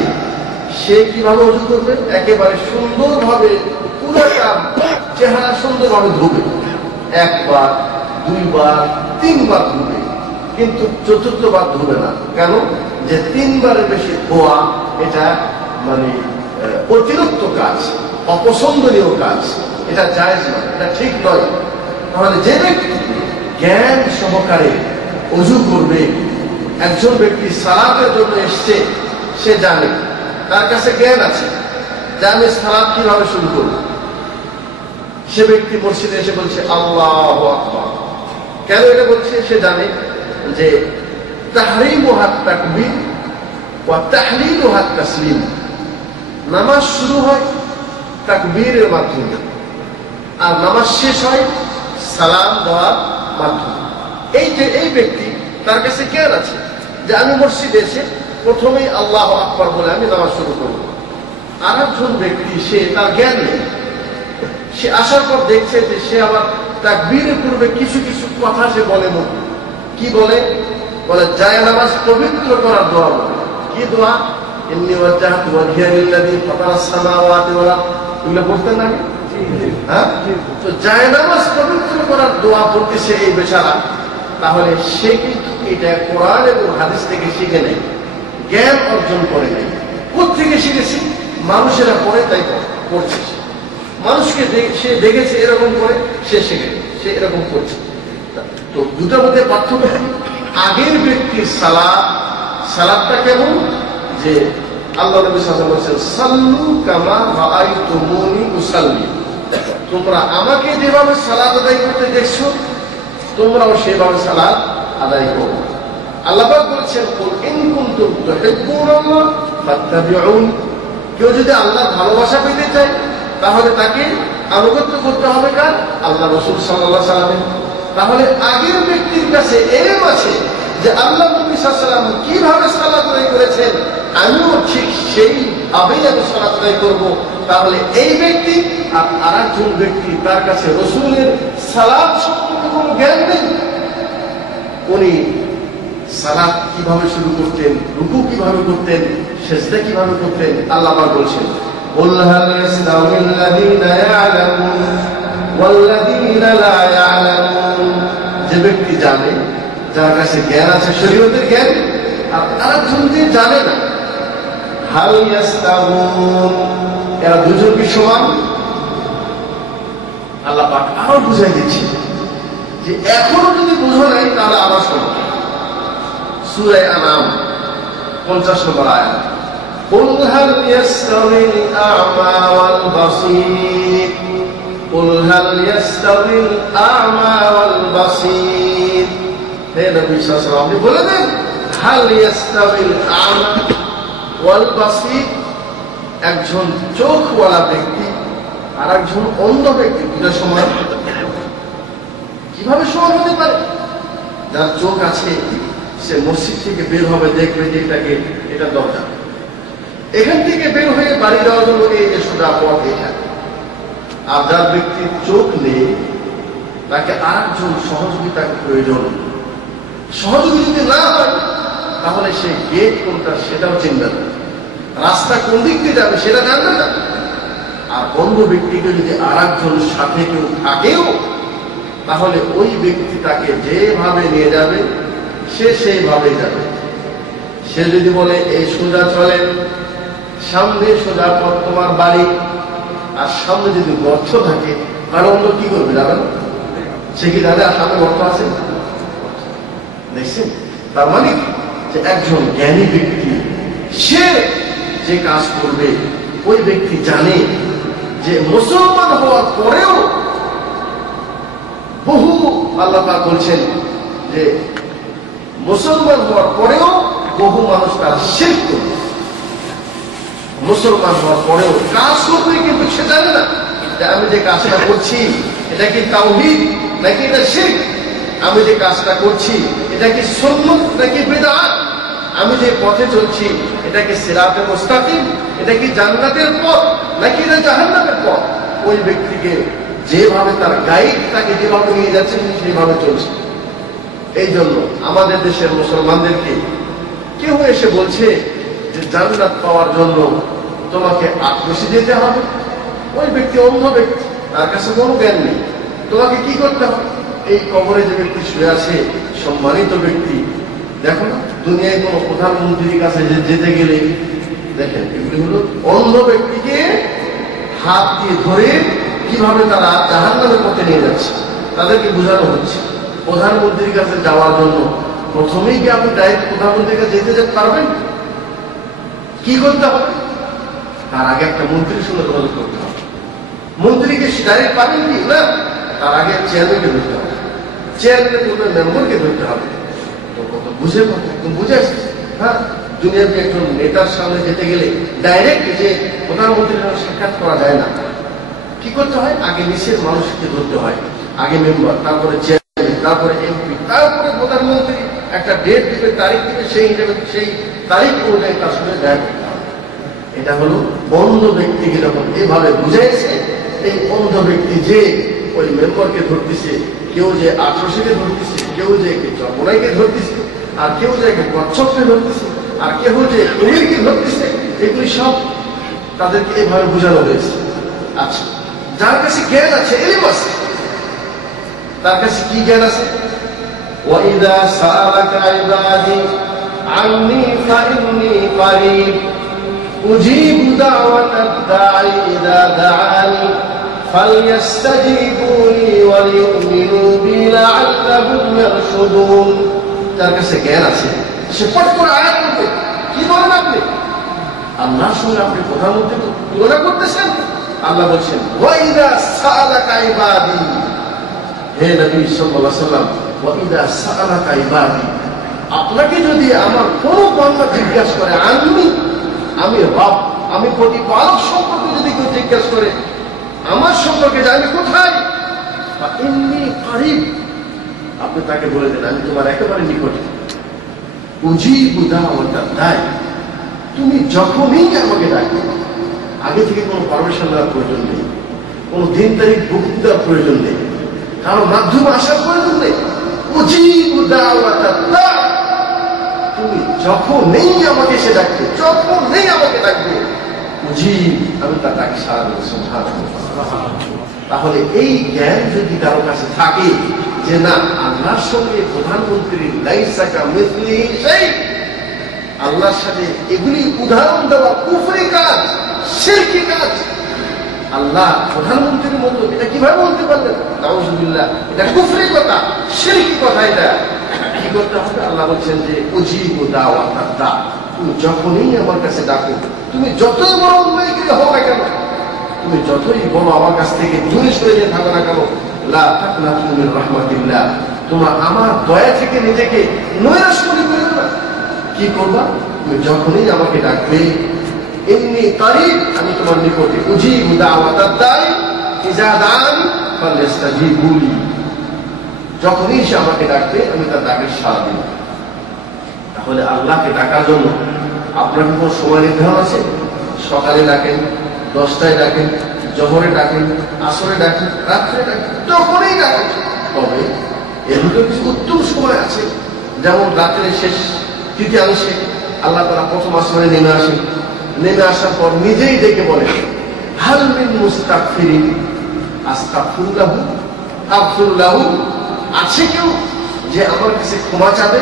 সে কিভাবে ওযু করবে? একেবারে সুন্দরভাবে পুরোটা চেহারা সুন্দরভাবে ধুবে, একবার, দুইবার, তিনবার ধুবে, কিন্তু চতুর্থবার ধুবে না। কেন? যে তিনবারের বেশি ধোয়া এটা মানে অতিরিক্ত কাজ, অপছন্দনীয় কাজ, এটা জায়েজ নয়, এটা ঠিক নয়। তাহলে যে ব্যক্তি জ্ঞান সহকারে ওযু করবে, একজন ব্যক্তি সালাতের জন্য এসছে, সে জানে, তার কাছে জ্ঞান আছে যে আমি সালাত কিভাবে শুরু করব। সে ব্যক্তি মসজিদে এসে বলছে আল্লাহু আকবার, কেন এটা বলছে? সে জানে যে তাহরিমুহা তাকবীর ওয়া তাহলিলুহা তাসলিম, নামাজ শুরু হয় তাকবীরের মাধ্যমে আর নামাজ শেষ হয় সালাম দেওয়ার মাধ্যম। এই যে এই ব্যক্তি তার কাছে জ্ঞান আছে যে আমি মসজিদে এসে প্রথমেই আল্লাহু আকবার বলে আমি নামাজ শুরু করব। আর একজন ব্যক্তি সে তার জ্ঞান নেই, সে আসার পর দেখছে যে সে আবার তাকবীরের পূর্বে কিছু কিছু কথা সে বলে মুখে। কি বলে? বলে যায় নামাজ পবিত্র করার দোয়া বলে। কি দোয়া? ইন্নী ওয়াজ্জাহতু ওয়াজহিয়া লিল্লাযী ফাতারাস সামাওয়াতি ওয়াল আরদ। এগুলো পড়তেন না? হ্যাঁ, তো যায় নামাজ পবিত্র করার দোয়া পড়তেছে এই বেচারা, তাহলে সে কিন্তু এটা কোরআন এবং হাদিস থেকে শিখে নেয়, জ্ঞান অর্জন করে নেয়। কোত্থেকে শিখেছি? মানুষেরা পড়ে তাই পড়ছে। মানুষকে সে দেখেছে এরকম করে, সে শিখে, সে এরকম করছে। তো দুটার মধ্যে পার্থক্য কি? আগের ব্যক্তির সালাতটা কেমন? যে আল্লাহ নবী সাল্লাল্লাহু আলাইহি ওয়াসাল্লাম বলেছেন, সাল্লু কামা রাআইতুমুনি উসাল্লি। তোমরা আমাকে যেভাবে সালাত আদায় করতে দেখছো, তোমরাও সেভাবে সালাত আদায় করো। আল্লাহ পাক বলেছেন, কুল ইন কুনতুম তুহিব্বুনাল্লাহ ফাত্তাবিউনি। কেউ যদি আল্লাহর ভালোবাসা পেতে চায় তাহলে তাকে আনুগত্য করতে হবে কার? আল্লাহ রাসূল সাল্লাল্লাহু আলাইহি ওয়াসাল্লামের। তাহলে আগের ব্যক্তির কাছে এলেম আছে যে আল্লাহ নবী সাল্লাল্লাহু আলাইহি ওয়াসাল্লাম কিভাবে সালাত আদায় করেছেন, আমিও ঠিক সেইভাবেই আমি সালাত আদায় করব। তাহলে এই ব্যক্তি আর আরেকজন ব্যক্তি তার কাছে রাসূলের সালাত সম্পর্কে কোনো জ্ঞান নেই। উনি সালাত কিভাবে শুরু করতেন, রুকু কিভাবে করতেন, সিজদা কিভাবে করতেন, আল্লাহ পাক বলছেন, قُلْ هَلْ يَسْتَوِي الَّذِينَ يَعْلَمُونَ وَالَّذِينَ لَا يَعْلَمُونَ। যে ব্যক্তি জানে, যার কাছে জ্ঞান আছে, শরীয়তের জ্ঞান, আর আরেকজন যে জানে না, হাল ইয়াস্তাউন, এরা দুজন কি সমান? আল্লাহ পাক আরো বুঝাই দিচ্ছে যে এখনো যদি বুঝো নাই তাহলে আবার শোনো। সূরা আনাম 50 নম্বর আয়াত, قُلْ هَلْ يَسْتَوِي الْأَعْمَى وَالْبَصِيرُ قُلْ هَلْ يَسْتَوِي الْأَعْمَى وَالْبَصِيرُ। হে নবী সাল্লাল্লাহু আলাইহি ওয়াসাল্লাম, আপনি বলে দেন, হাল ইয়াস্তাউিল আ'মা ওয়াল বাসীর, একজন চোখওয়ালা ব্যক্তি আর একজন অন্ধ ব্যক্তি দুটো সমান? কিভাবে সমান হতে পারে? যার চোখ আছে সে মসজিদ থেকে বের হবে, দেখবে যে এটা দরজা, এখান থেকে বের হয়ে বাড়ি যাওয়ার জন্য এই যে সোজা পথ এটা। আর যার ব্যক্তির চোখ নেই তাকে আরেকজন সহযোগিতার প্রয়োজন। সহযোগী যদি না হয় তাহলে সে গেট কোনটা সেটাও চিনবে না, রাস্তা কোন দিক দিয়ে যাবে সেটা জানবে না। আর অন্ধ ব্যক্তিকে যদি আরেকজন সাথে কেউ থাকেও তাহলে ওই ব্যক্তি তাকে যেভাবে নিয়ে যাবে সে সেইভাবেই যাবে। সে যদি বলে এই সোজা চলেন, সামনে সোজা পথ তোমার বাড়ি, আর সামনে যদি গর্ত থাকে তাহলে অন্য কি করবে যাবেন? সে কি জানে আর সামনে গর্ত আছে? দেখছেন? তার মানে যে একজন জ্ঞানী ব্যক্তি সে যে কাজ করবে ওই ব্যক্তি জানে যে মুসলমান হওয়ার পরেও বহু, আল্লাহ পাক বলছেন যে মুসলমান হওয়ার পরেও বহু মানুষ তার শিরক করবে। মুসলমান হওয়ার পরেও কাজ করবে কিন্তু সে জানে না যে আমি যে কাজটা করছি এটা কি তাওহীদ নাকি এটা শিরক, আমি যে কাজটা করছি এটা কি সুন্নাত নাকি বিদআত, আমি যে পথে চলছি এটা কি সিরাতে মুস্তাকিম, এটা কি জান্নাতের পথ নাকি এটা জাহান্নামের পথ। ওই ব্যক্তিকে যেভাবে তার গাইড তাকে যেভাবে নিয়ে যাচ্ছে সেইভাবে চলছে। এই জন্য আমাদের দেশের মুসলমানদেরকে কেউ এসে বলছে যে জান্নাত পাওয়ার জন্য তোমাকে আত্মসি যেতে হবে, ওই ব্যক্তি অন্ধ ব্যক্তি, তার কাছে কোনো জ্ঞান নেই। তোমাকে কি করতে হবে? এই কবরে যে ব্যক্তি শুয়ে আছে সম্মানিত ব্যক্তি, দেখো না দুনিয়ায় কোনো প্রধানমন্ত্রীর কাছে যেতে গেলে দেখেন এগুলি হলো অন্ধ ব্যক্তিকে হাত দিয়ে ধরে কিভাবে তারা জাহান্নামের পথে নিয়ে যাচ্ছে, তাদেরকে বোঝানো হচ্ছে। প্রধানমন্ত্রীর কাছে যাওয়ার জন্য প্রথমেই কি আপনি ডাইরেক্ট প্রধানমন্ত্রীর কাছে যেতে পারবেন? কি করতে হবে? তার আগে একটা মন্ত্রীর সঙ্গে যোগাযোগ করতে হবে। মন্ত্রীকে ডাইরেক্ট পাবেন কি না, তার আগে চেয়ারম্যানকে ধরতে হবে, চেয়ারম্যানের পূর্বে মেম্বারকে ধরতে হবে। তো কত বুঝে একদম বুঝে আসছে। হ্যাঁ, দুনিয়াতে একজন নেতার সামনে যেতে গেলে ডাইরেক্ট যে প্রধানমন্ত্রীর সঙ্গে সাক্ষাৎ করা যায় না। কি করতে হয়? আগে নিচের মানুষকে ধরতে হয়, আগে মেম্বার, তারপরে চেয়ারম্যান, তারপরে এমপি, তারপরে প্রধানমন্ত্রী একটা ডেট দিবে, তারিখ দিবে, সেই হিসেবে সেই তারিখ অনুযায়ী তার সঙ্গে দেখা করতে হবে। এটা হলো অন্ধ ব্যক্তিকে যখন এভাবে বুঝাইছে, এই অন্ধ ব্যক্তি যে ওই মেম্বারকে ধরতেছে, কেউ যে আঠারোশিকে ধরতেছে, কেউ যে চপলাইকে ধরতেছে, আর কেউ যে কচ্ছপকে ধরতেছে, আর কেউ যে কুমিরকে ধরতেছে, এগুলি সব তাদেরকে এভাবে বোঝানো হয়েছে। আচ্ছা, যার কাছে জ্ঞান আছে, এলিম আছে, তার কাছে কি জ্ঞান আছে? وَإِذَا سَأَلَكَ عِبَادِي عَنِّي فَإِنِّي قَرِيبٌ أُجِيبُ دَعْوَةَ الدَّاعِ إِذَا دَعَانِ فَلْيَسْتَجِيبُوا لِي وَلْيُؤْمِنُوا بِي لَعَلَّهُمْ يَرْشُدُونَ। যার কাছে জ্ঞান আছে, সে পট করে আয়াত করবে। কি বলেন আপনি? আল্লাহর সঙ্গে আপনি প্রধানমন্ত্রী তুলনা করতেছেন? আল্লাহ বলছেন, ওয়াইদা সাআলাকা ইবাদি, হে নবী সাল্লাল্লাহু আলাইহি ওয়াসাল্লাম, ওয়াইদা সাআলাকা ইবাদি, আপনাকে যদি আমার কোন বান্দা জিজ্ঞাসা করে, আমি রব, আমি প্রতিপালক সম্পর্কে যদি কেউ জিজ্ঞাসা করে, আমার সম্পর্কে যে আমি কোথায়, ইন্নী কারীব, আপনি তাকে বলে দেন আমি তোমার একেবারে নিকটে। উজিবু দাওয়াতাদ দাঈ, তুমি যখনই আমাকে ডাকবে, আগে থেকে কোনো পারমিশন দেওয়ার প্রয়োজন নেই, কোনো দিন তারিখ বুকিং দেওয়ার প্রয়োজন নেই, কারো মাধ্যমে আসার প্রয়োজন নেই। উজিবু দাওয়াতাদ দাঈ, তুমি যখনই আমাকে সে ডাকবে, যখনই আমাকে ডাকবে, উজিব, আমি তার ডাকে সাড়া দেব। সুবহানাল্লাহ। তাহলে এই জ্ঞান যদি কারো কাছে থাকে যে না, আল্লাহর সঙ্গে প্রধানমন্ত্রীর লাইসা কামিসলিহি শাই, আল্লাহর সাথে এগুলি উদাহরণ দেওয়া কুফরি কাজ, শিরকি কাজ। আল্লাহ প্রধানমন্ত্রীর মতো, এটা কিভাবে বলতে পারলেন? নাউযুবিল্লাহ, এটা কুফরি কথা, শিরকি কথা। এটা কি করতে হবে? আল্লাহ বলছেন যে উজিবু দাওয়াতাদ দাঈ, তুমি যখনই আমার কাছে ডাকো, তুমি যতই বড় অন্যায়কারী হও না কেন, তুমি যতই বড় আমার কাছ থেকে দূরে সরে যেতে থাকো না কেন, লা তাকনাতু মির রাহমাতিল্লাহ, তোমরা আমার দয়া থেকে নিজেকে নৈরাশ মনে করো না। কি করবা? তুমি যখনই আমাকে ডাকবে, ইন্নী কারীব, আমি তোমার নিকটে, উজিবু দাওয়াতাদ দাঈ ইযা দাআনি ফালইস্তাজিবু লি, যখনই সে আমাকে ডাকবে আমি তার ডাকে সাড়া দেব। তাহলে আল্লাহকে ডাকার জন্য আপনার কোনো সময় নির্ধারণ আছে? সকালে ডাকেন, 10টায় ডাকেন, জোহরে ডাকেন, আসরে ডাকেন, রাত্রে ডাকেন, যখনই ডাকেন। তবে এর ভিতরে কিছু উত্তম সময় আছে, যেমন রাত্রের শেষ তৃতীয়াংশে আল্লাহ তাআলা প্রথম আসমানে নেমে আসেন, নেমে আসার পর নিজেই ডেকে বলেন, হাল মিন মুস্তাগফিরিন আস্তাগফির লাহু আগফির লাহু, আছে কেউ যে আমার কাছে ক্ষমা চাবে,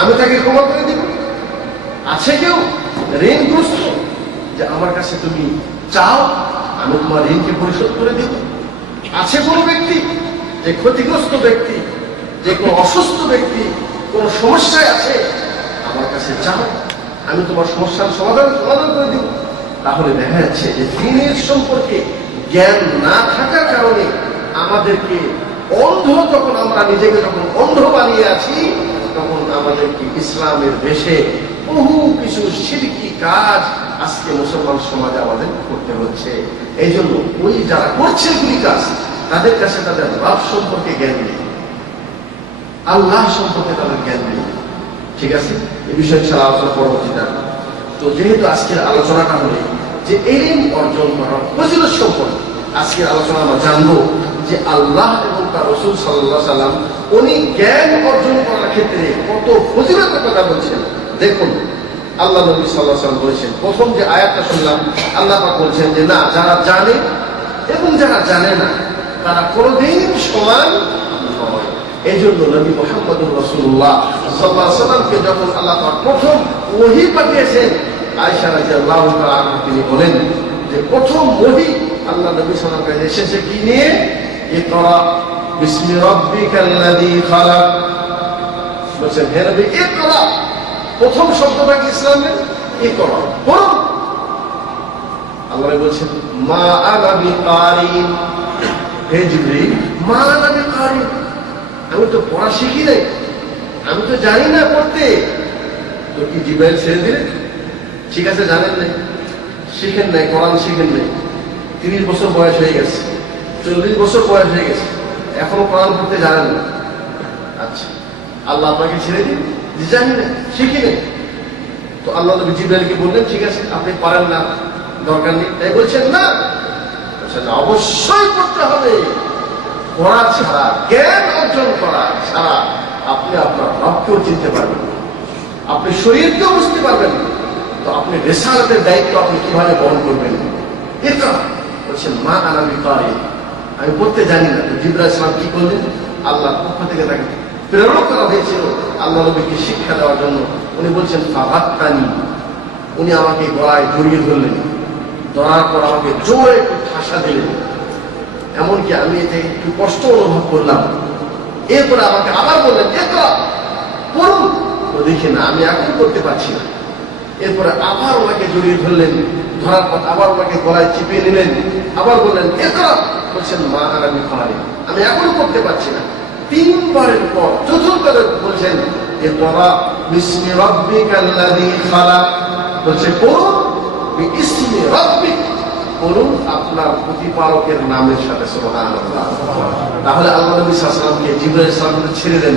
আমি তাকে ক্ষমা করে দিব? আছে কেউ ঋণগ্রস্ত যে আমার কাছে তুমি চাও, আমি তোমার ঋণকে পরিশোধ করে দিব? আছে কোন ব্যক্তি যে ক্ষতিগ্রস্ত ব্যক্তি, যে কোনো অসুস্থ ব্যক্তি কোন সমস্যায় আছে, আমার কাছে চাও, আমি তোমার সমস্যার সমাধান করে দিব? তাহলে দেখা যাচ্ছে যে দ্বীনের সম্পর্কে জ্ঞান না থাকার কারণে আমাদেরকে অন্ধ, যখন আমরা নিজেকে যখন অন্ধ বানিয়ে আছি, তখন আমাদেরকে ইসলামের বেশে বহু কিছু শিরকি কাজ আজকে মুসলমান সমাজে আমাদের করতে হচ্ছে। এই জন্য ওই যারা করছে এগুলি কাজ, তাদের কাছে তাদের রব সম্পর্কে জ্ঞান নেই, আল্লাহ সম্পর্কে তাদের জ্ঞান নেই। ঠিক আছে, এই বিষয়ে ছাড়া আলোচনা পরবর্তীতে। তো যেহেতু আজকের আলোচনাটা হলে যে ইলম অর্জন করার ফজিলত সম্পর্কে আজকের আলোচনা আমরা জানবো যে আল্লাহ এবং তার রাসূল সাল্লাল্লাহু আলাইহি ওয়াসাল্লাম উনি জ্ঞান অর্জন করার ক্ষেত্রে কত ফজিলতের কথা বলছেন। দেখুন, আল্লাহ নবী সাল্লাল্লাহু আলাইহি ওয়াসাল্লাম বলেছেন, প্রথম যে আয়াতটা শুনলাম, আল্লাহ পাক বলছেন যে না, যারা জানে এবং যারা জানে না তারা কোনোদিন সমান নয়। এই জন্য নবী মুহাম্মদুর রাসূলুল্লাহ সাল্লাল্লাহু আলাইহি ওয়াসাল্লামকে যখন আল্লাহ পাক প্রথম ওহী পাঠিয়েছেন, আয়েশা রাদিয়াল্লাহু তাআলা আনহা তিনি বলেন যে প্রথম ওহী আল্লাহ নবী সাল্লাল্লাহু আলাইহি ওয়াসাল্লাম এসেছে কি নিয়ে? ইকরা বিসমি রাব্বিকাল্লাযী খালাক। বলেছেন, হে নবী ইকরা, প্রথম শব্দটা কি ইসলামের? ইকরা, পড়ুন। আল্লাহ বলছেন, মা আনা বিকারিন, হে জিবরিল, মা আনা বিকারিন, আমি তো পড়া শিখি নাই, আমি তো জানি না পড়তে। তো কি জিবরাইল ছেড়ে দিলেন? ঠিক আছে, জানেন নাই, শিখেন নাই, কোরআন শিখেন নাই, 30 বছর বয়স হয়ে গেছে, 40 বছর বয়স হয়ে গেছে, এখনো কোরআন পড়তে জানেন না, আচ্ছা, আল্লাহ আপনাকে ছেড়ে দিন, জানি না, শিখি নেই। তো আল্লাহ নবী জিবরাইলকে বললেন, ঠিক আছে, আপনি পারেন না, দরকার নেই। তাই বলছেন না, অবশ্যই করতে হবে। পড়া ছাড়া, জ্ঞান অর্জন করা ছাড়া আপনি আপনার রবকেও চিনতে পারবেন না, আপনি শরীরকেও বুঝতে পারবেন না। তো আপনি রিসালাতের দায়িত্ব আপনি কিভাবে বহন করবেন? এটা বলছেন মা আনা বিকারি, আমি পড়তে জানি না। তো জিবরাইল ইসলাম কি করলেন? আল্লাহর পক্ষ থেকে তাকে প্রেরণ করা হয়েছিল আল্লাহ নবীকে শিক্ষা দেওয়ার জন্য। উনি বলছেন ফাগাত্তানি, উনি আমাকে গলায় জড়িয়ে ধরলেন, ধরার পর আমাকে জোরে একটু ঠাসা দিলেন, এমনকি আমি এতে একটু কষ্ট অনুভব করলাম। এরপরে আমাকে আবার বললেন, একরা পড়ুন। তো দেখি না, আমি এখন করতে পারছি না। এরপরে আবার ওনাকে জড়িয়ে ধরলেন, ধরার পর আবার ওনাকে গলায় চিপিয়ে নিলেন, আবার বললেন একরা। বলছেন মা আর আমি পারি, আমি এখনো করতে পারছি না। তিনবারের পর চতুর্থবার বলছেন ইকরা বিসমি রাব্বিকাল্লাযী খালাক, বলছে পড়ুন বিইসমি রাব্বিক, পড়ুন আপনার প্রতিপালকের নামের সাথে। সুবহানাল্লাহ। তাহলে আল্লাহ নবী সাল্লাল্লাহু আলাইহি ওয়াসাল্লামকে জিবরাইল সাল্লাল্লাহু ছেড়ে দেন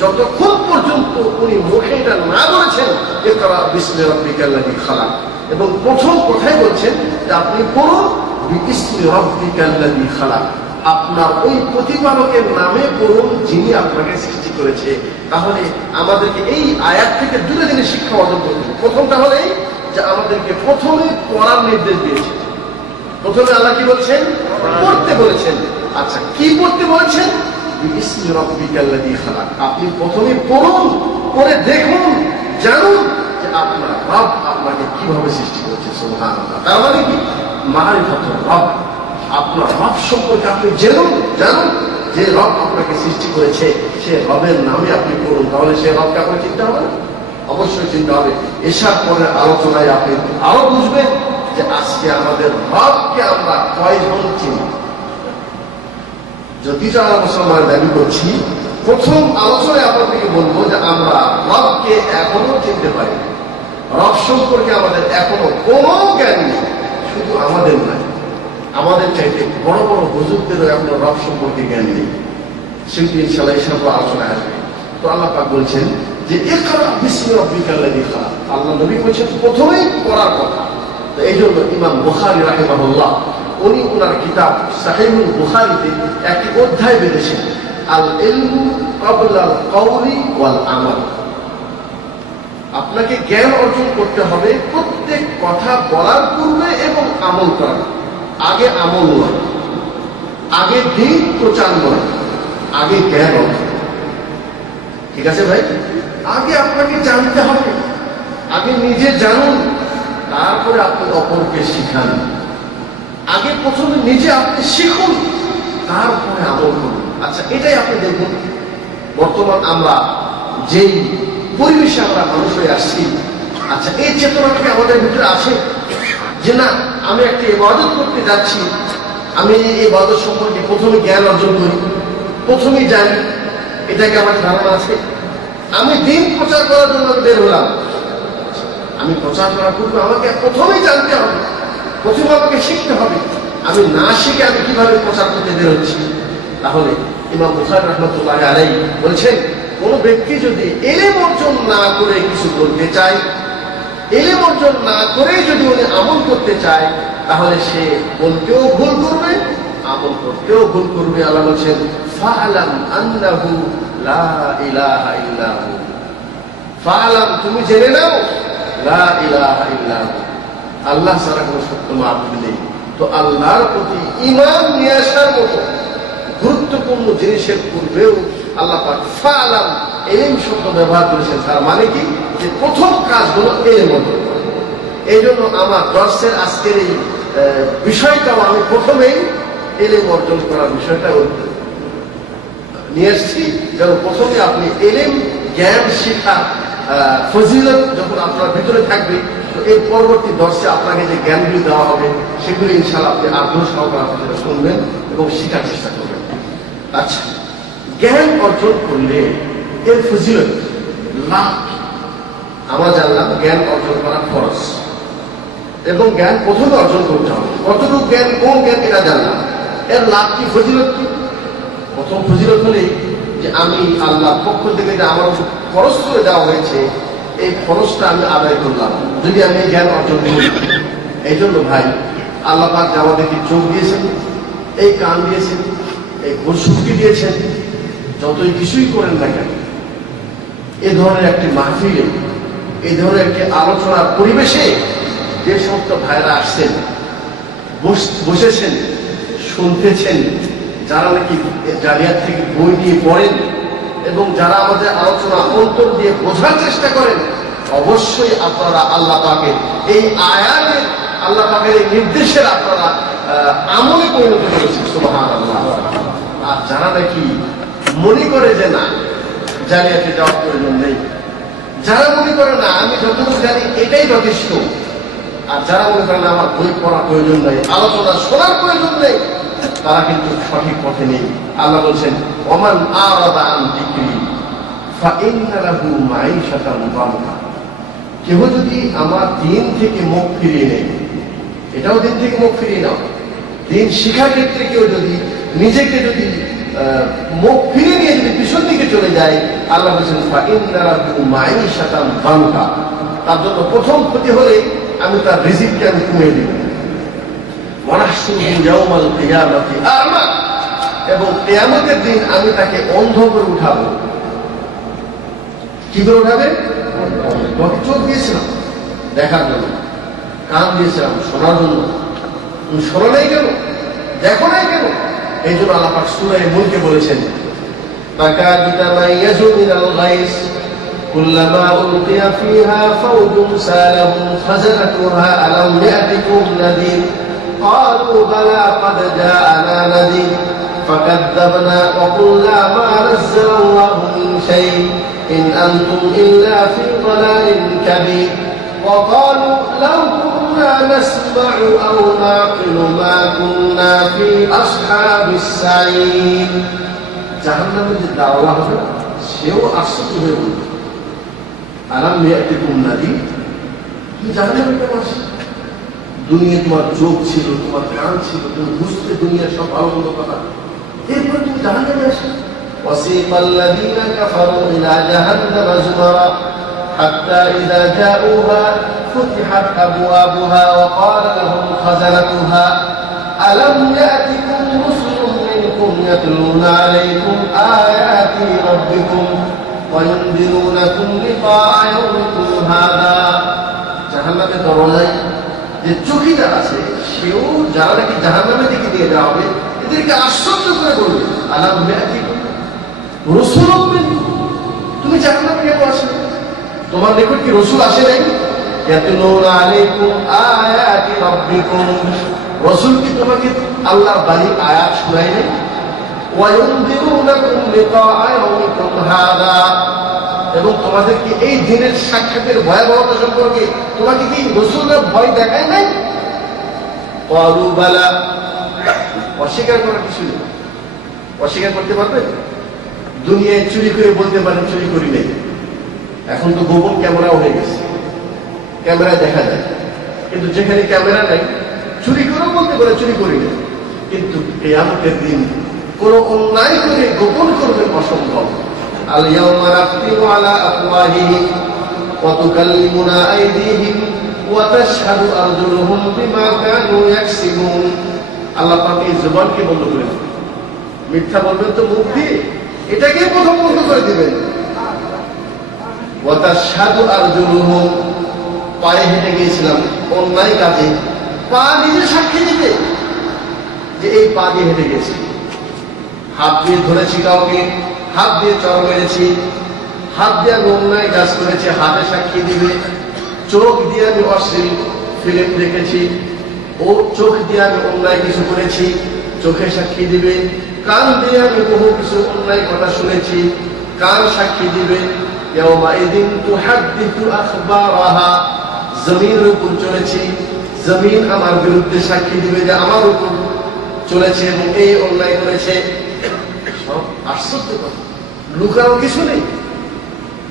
যতক্ষণ পর্যন্ত উনি মুখে এটা না বলেছেন ইকরা বিসমি রাব্বিকাল্লাযী খালাক, এবং প্রথম কথাই বলছেন যে আপনি পড়ুন বিইসমি রাব্বিকাল্লাযী খালাক, আপনার ওই প্রতিপালকের নামে পড়ুন যিনি আপনাকে সৃষ্টি করেছে। তাহলে আমাদেরকে এই আয়াত থেকে দুটো জিনিস শিক্ষা অর্জন করতে হবে। প্রথমটা হলো এই যে আমাদেরকে প্রথমে পড়ার নির্দেশ দিয়েছে। প্রথমে আল্লাহ কি বলছেন? পড়তে বলেছেন। আচ্ছা, কি পড়তে বলেছেন? বিইসমি রাব্বিকাল্লাযী খালাক, আপনি প্রথমে পড়ুন, পড়ে দেখুন, জানুন যে আপনার রব আপনাকে কিভাবে সৃষ্টি করেছে। সুবহানাল্লাহ। তার মানে কি? মারিফাতুর রব, আপনার রব সম্পর্কে আপনি জানুন যে রব আপনাকে সৃষ্টি করেছে, সে রবের নামে আপনি পড়ুন। তাহলে সে রবকে আপনার চিন্তা হবে না? অবশ্যই চিন্তা হবে। এসব পরের আলোচনায় আপনি আরো বুঝবেন যে আজকে আমাদের রবকে আমরা কয়জন চিনি। যদিও আমরা মুসলমান দাবি করছি, প্রথম আলোচনায় আপনাদেরকে বলবো যে আমরা রবকে এখনো চিনতে পারি। রব সম্পর্কে আমাদের এখনো কোনো জ্ঞান নেই। শুধু আমাদের নয়, আমাদের চাইতে বড় বড় হুজুরদেরও এখনো রব সম্পর্কে জ্ঞান নেই। সেটি ইনশাআল্লাহ এসব আলোচনায় আসবে। তো আল্লাহ পাক বলছেন যে ইকরা বিসমি রাব্বিকাল্লাযী খালাক, আল্লাহ নবী বলছেন প্রথমেই পড়ার কথা। তো এই জন্য ইমাম বুখারী রাহিমাহুল্লাহ উনি ওনার কিতাব সাহিহুল বুখারীতে একটি অধ্যায় বেঁধেছেন, আল ইলমু ক্বাবলাল কওলি ওয়াল আমাল। আপনাকে জ্ঞান অর্জন করতে হবে প্রত্যেক কথা বলার পূর্বে এবং আমল করার আগে। আমল নয়, আগে দিন প্রচার নয়, আগে জ্ঞান অর্জন। ঠিক আছে ভাই? আগে আপনাকে জানতে হবে, আগে নিজে জানুন, তারপরে আপনি অপরকে শিখান। আগে প্রথমে নিজে আপনি শিখুন, তারপরে আমল করুন। আচ্ছা, এটাই আপনি দেখুন বর্তমান আমরা যেই পরিবেশে আমরা মানুষ হয়ে আসছি। আচ্ছা, এই চেতনাটা আমাদের ভিতরে আছে যে না, আমি একটা ইবাদত করতে যাচ্ছি, আমি এই ইবাদত সম্পর্কে প্রথমে জ্ঞান অর্জন করি, প্রথমেই জানি, এটাকে আমার ধারণা আছে। আমি দিন প্রচার করার জন্য বের হলাম, আমি প্রচার করার পূর্বে আমাকে প্রথমেই জানতে হবে, প্রথমে আমাকে শিখতে হবে। আমি না শিখে আমি কিভাবে প্রচার করতে বের হচ্ছি? তাহলে ইমাম বুখারী রাহমাতুল্লাহি আলাইহি বলছেন, কোন ব্যক্তি যদি ইলম অর্জন না করে কিছু বলতে চায়, ইলম অর্জন না করে যদি উনি আমল করতে চায়, তাহলে সে বলতেও ভুল করবে, আমল করতেও ভুল করবে। আল্লাহ বলছেন ফাআলাম আন্নাহু লা ইলাহা ইল্লাহু, ফাআলাম তুমি জেনে নাও, লা ইলাহা ইল্লাহু, আল্লাহ ছাড়া কোনো সত্য মাবুদ নেই। তো আল্লাহর প্রতি ঈমান নিয়ে আসার মতো গুরুত্বপূর্ণ জিনিসের পূর্বেও আল্লাহ পাক ফাআলাম ইলম শব্দ ব্যবহার করেছেন। তার মানে কি? যে প্রথম কাজ হলো ইলম অর্জন করা। এই জন্য আমার দর্শের আজকের এই বিষয়টাও আমি প্রথমেই ইলম অর্জন করার বিষয়টা নিয়ে এসেছি, যেন প্রথমে আপনি ইলম জ্ঞান শিক্ষা ফজিলত যখন আপনার ভিতরে থাকবে, তো এর পরবর্তী দর্শে আপনাকে যে জ্ঞানগুলি দেওয়া হবে সেগুলি ইনশাআল্লাহ আপনি আগ্রহ সহকারে আপনারা শুনবেন এবং শেখার চেষ্টা করবেন। আচ্ছা, জ্ঞান অর্জন করলে এর ফজিলত লাভ আমরা জানলাম। জ্ঞান অর্জন করা ফরজ এবং জ্ঞান প্রথমে অর্জন করতে হবে। কতটুকু জ্ঞান, কোন জ্ঞান, এটা জানলাম। এর লাভ কি, ফজিলত কি? প্রথম ফজিলত হলে যে আমি আল্লাহর পক্ষ থেকে যে আমার খরচ করে দেওয়া হয়েছে, এই খরচটা আমি আদায় করলাম যদি আমি জ্ঞান অর্জন করি। এই জন্য ভাই, আল্লাহ পাক যে আমাদেরকে চোখ দিয়েছেন, এই কান দিয়েছেন, এই গোশক্তি দিয়েছেন, যতই কিছুই করেন না কেন, এ ধরনের একটি মাহফিলে, এই ধরনের একটি আলোচনার পরিবেশে যে সমস্ত ভাইরা আসছেন, বসেছেন, শুনতেছেন, যারা নাকি জালিয়াত থেকে বই নিয়ে পড়েন এবং যারা আমাদের আলোচনা অন্তর দিয়ে বোঝার চেষ্টা করেন, অবশ্যই আপনারা আল্লাহ পাকের এই আয়াতের, আল্লাহ পাকের এই নির্দেশের আপনারা আমলে পরিণত করেছেন। সুবহানাল্লাহ। আর যারা নাকি মনে করে যে না, জালিয়াতে যাওয়ার প্রয়োজন নেই, যারা মনে করে না আমি যতটুকু জানি এটাই যথেষ্ট, আর যারা মনে করে না আমার বই পড়ার প্রয়োজন নেই, আলোচনা শোনার প্রয়োজন নেই, তারা কিন্তু সঠিক পথে নেই। আল্লাহ বলছেন, ওমান আরাদা আন যিকরি ফাইন্না লাহু মাঈশাতান দানকা। কেউ যদি আমার দিন থেকে মুখ ফিরিয়ে নেয়, এটাও দিন থেকে মুখ ফিরিয়ে নাও, দিন শিক্ষার ক্ষেত্রে কেউ যদি নিজেকে যদি মুখ ফিরিয়ে নিয়ে যদি পিছন দিকে চলে যায়, আল্লাহ বলছেন ফাইন্না লাহু মাঈশাতান দানকা। তার জন্য প্রথম ক্ষতি হলে আমি তার রিজিককে আমি কমিয়ে দিব। এবং কিয়ামতের দিন আমি তাকে অন্ধ করে উঠাবো। কি করে উঠাবে? চোখ দিয়েছিলাম দেখার জন্য, কান দিয়েছিলাম শোনার জন্য, তুমি শোনো নাই কেন, দেখো নাই কেন? এই জন্য আল্লাহ পাক সূরা মুলকে বলেছেন, তাকাদু তামাইয়াজু মিনাল গায়স কুল্লামা উলকিয়া ফিহা ফাওজুন সালাহুম খাযানাতুহা আলাম ইয়াতিকুম নাযীর قالوا بلى قد جاءنا نذير فكذبنا وقلنا ما نزل الله من شيء إن أنتم إلا في ضلال كبير وقالوا لو كنا نسمع أو نعقل ما كنا في أصحاب السعير জাহান্নামে যে দাওয়া হবে সেও আশ্চর্য হয়ে বলবে, আলাম ইয়াতিকুম নাযীর, তুমি জাহান্নামে কেন আসো? দুনিয়া তোমার চোখ ছিল, তোমার কান ছিল, তুমি বুঝতে দুনিয়ার সব ভালো মন্দ কথা, এরপর তুমি জাহান্নামে আসো। وسيق الذين كفروا إلى جهنم زمرا حتى إذا جاءوها فتحت أبوابها وقال لهم خزنتها ألم يأتكم رسل منكم يتلون عليكم آيات ربكم وينذرونكم لقاء يومكم هذا। জাহান্নামে দরজায় যে চৌকিদার আছে, সেও যারা নাকি জাহান্নামের দিকে নিয়ে যাওয়া হবে, এদেরকে আশ্চর্য করে বলবে, আলাম ইয়াতিকুম রাসূলুম মিনকুম, তুমি জাহান্নামে কেন আসো? তোমার নিকট কি রাসূল আসে নাই? ইয়াতুলুনা আলাইকুম আয়াতি রাব্বিকুম, রাসূল কি তোমাকে আল্লাহর বাণী আয়াত শোনায় নাই? ওয়া ইউনযিরুনাকুম লিকাআ ইয়াউমিকুম হাযা, এবং তোমাদেরকে এই দিনের সাক্ষাতের ভয়াবহতা সম্পর্কে তোমাকে কি রাসূলরা ভয় দেখায় নাই? ক্বালু বালা, অস্বীকার করার কিছু নেই। অস্বীকার করতে পারবে? দুনিয়ায় চুরি করে বলতে পারেন চুরি করি নাই। এখন তো গোপন ক্যামেরাও হয়ে গেছে, ক্যামেরায় দেখা যায়, কিন্তু যেখানে ক্যামেরা নাই চুরি করেও বলতে পারে চুরি করি নাই। কিন্তু কিয়ামতের দিন কোন অন্যায় করে গোপন করবে অসম্ভব। اليوم نختم على أفواههم وتكلمنا أيديهم وتشهد أرجلهم بما كانوا يكسبون। আল্লাহ পাক এই জবানকে বন্ধ করে দেবেন। মিথ্যা বলবেন তো মুখ দিয়ে, এটাকে প্রথম বন্ধ করে দিবেন। وتشهد أرجلهم, পায়ে হেঁটে গিয়েছিলাম অন্যায় কাজে, পা নিজে সাক্ষী দিবে যে এই পা দিয়ে হেঁটে গেছি। হাত দিয়ে ধরেছি কাউকে, হাত দিয়ে চর মেরেছি, হাত দিয়ে আমি অন্যায় কাজ করেছি, হাতে সাক্ষী দিবে। চোখ দিয়ে আমি অশ্লীল ফিল্ম দেখেছি, ও চোখ দিয়ে আমি অন্যায় কিছু করেছি, চোখে সাক্ষী দিবে। কান দিয়ে আমি বহু কিছু অন্যায় কথা শুনেছি, কান সাক্ষী দিবে। ইয়াউমাইযিন তুহাদ্দিসু আখবারাহা, জমিনের উপর চলেছি, জমিন আমার বিরুদ্ধে সাক্ষী দিবে যে আমার উপর চলেছে এবং এই অন্যায় করেছে। সব আশ্চর্য কথা, লুকানো কিছু নেই।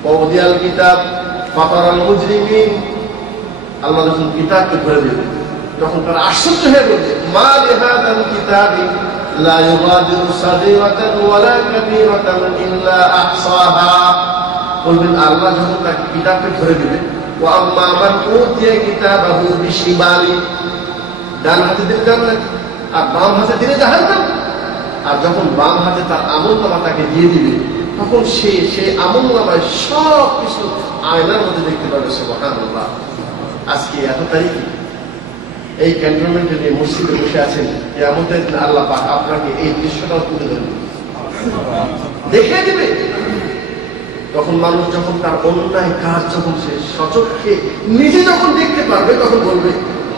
ওয়াদিয়াল কিতাব ফাতারাল মুজরিমিন, আল্লাহ যখন কিতাবকে ধরে দেবে তখন তারা আশ্চর্য হয়ে বলবে, মা লিহাদাল কিতাবি লা ইউগাদিরু সাগীরাতান ওয়ালা কাবীরাতান ইল্লা আহসাহা। বলবেন আল্লাহ যখন তাকে কিতাবকে ধরে দিবে, ওয়া আম্মা মান উতিয়া কিতাবাহু বিশিমালি, ডান হাতে দিলে জান্নাত আর বাম হাতে দিলে জাহান্নাম। আর যখন বাম হাতে তার আমলনামা তাকে দিয়ে দিবে, তখন সে আমলনামায় সব কিছু আয়নার মধ্যে দেখতে পাবে। সুবহানাল্লাহ। আজকে এত তারিখ এই ক্যান্টনমেন্টে নিয়ে মসজিদে বসে আছেন, কিয়ামতের দিন আল্লাহ পাক আপনাকে এই দৃশ্যটাও তুলে ধরবে, দেখিয়ে দিবে। তখন মানুষ যখন তার অন্যায় কাজ যখন সে সচক্ষে নিজে যখন দেখতে পারবে, তখন বলবে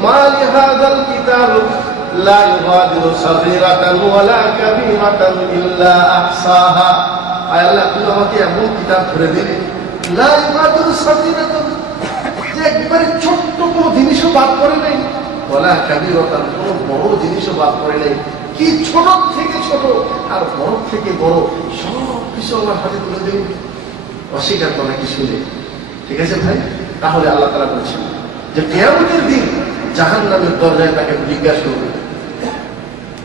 মা লিহাযাল কিতাব লা ইউগাদিরু সাগীরাতান ওয়ালা কাবীরাতান ইল্লা আহসাহা। আয় আল্লাহ, তুমি আমাকে এমন কিতাব ধরে দিলে, লা ইউগাদিরু সাগীরাতান, যে একবারে ছোট্ট কোনো জিনিসও বাদ করে নাই, ওয়ালা কাবীরাতান, কোনো বড় জিনিসও বাদ করে নাই। কি ছোট থেকে ছোট আর বড় থেকে বড় সব কিছু আমার হাতে তুলে দিন। অস্বীকার করা কিছু নেই। ঠিক আছে ভাই? তাহলে আল্লাহ তাআলা বলছেন যে কিয়ামতের দিন জাহান্নামের দরজায় তাকে জিজ্ঞাসা করবে,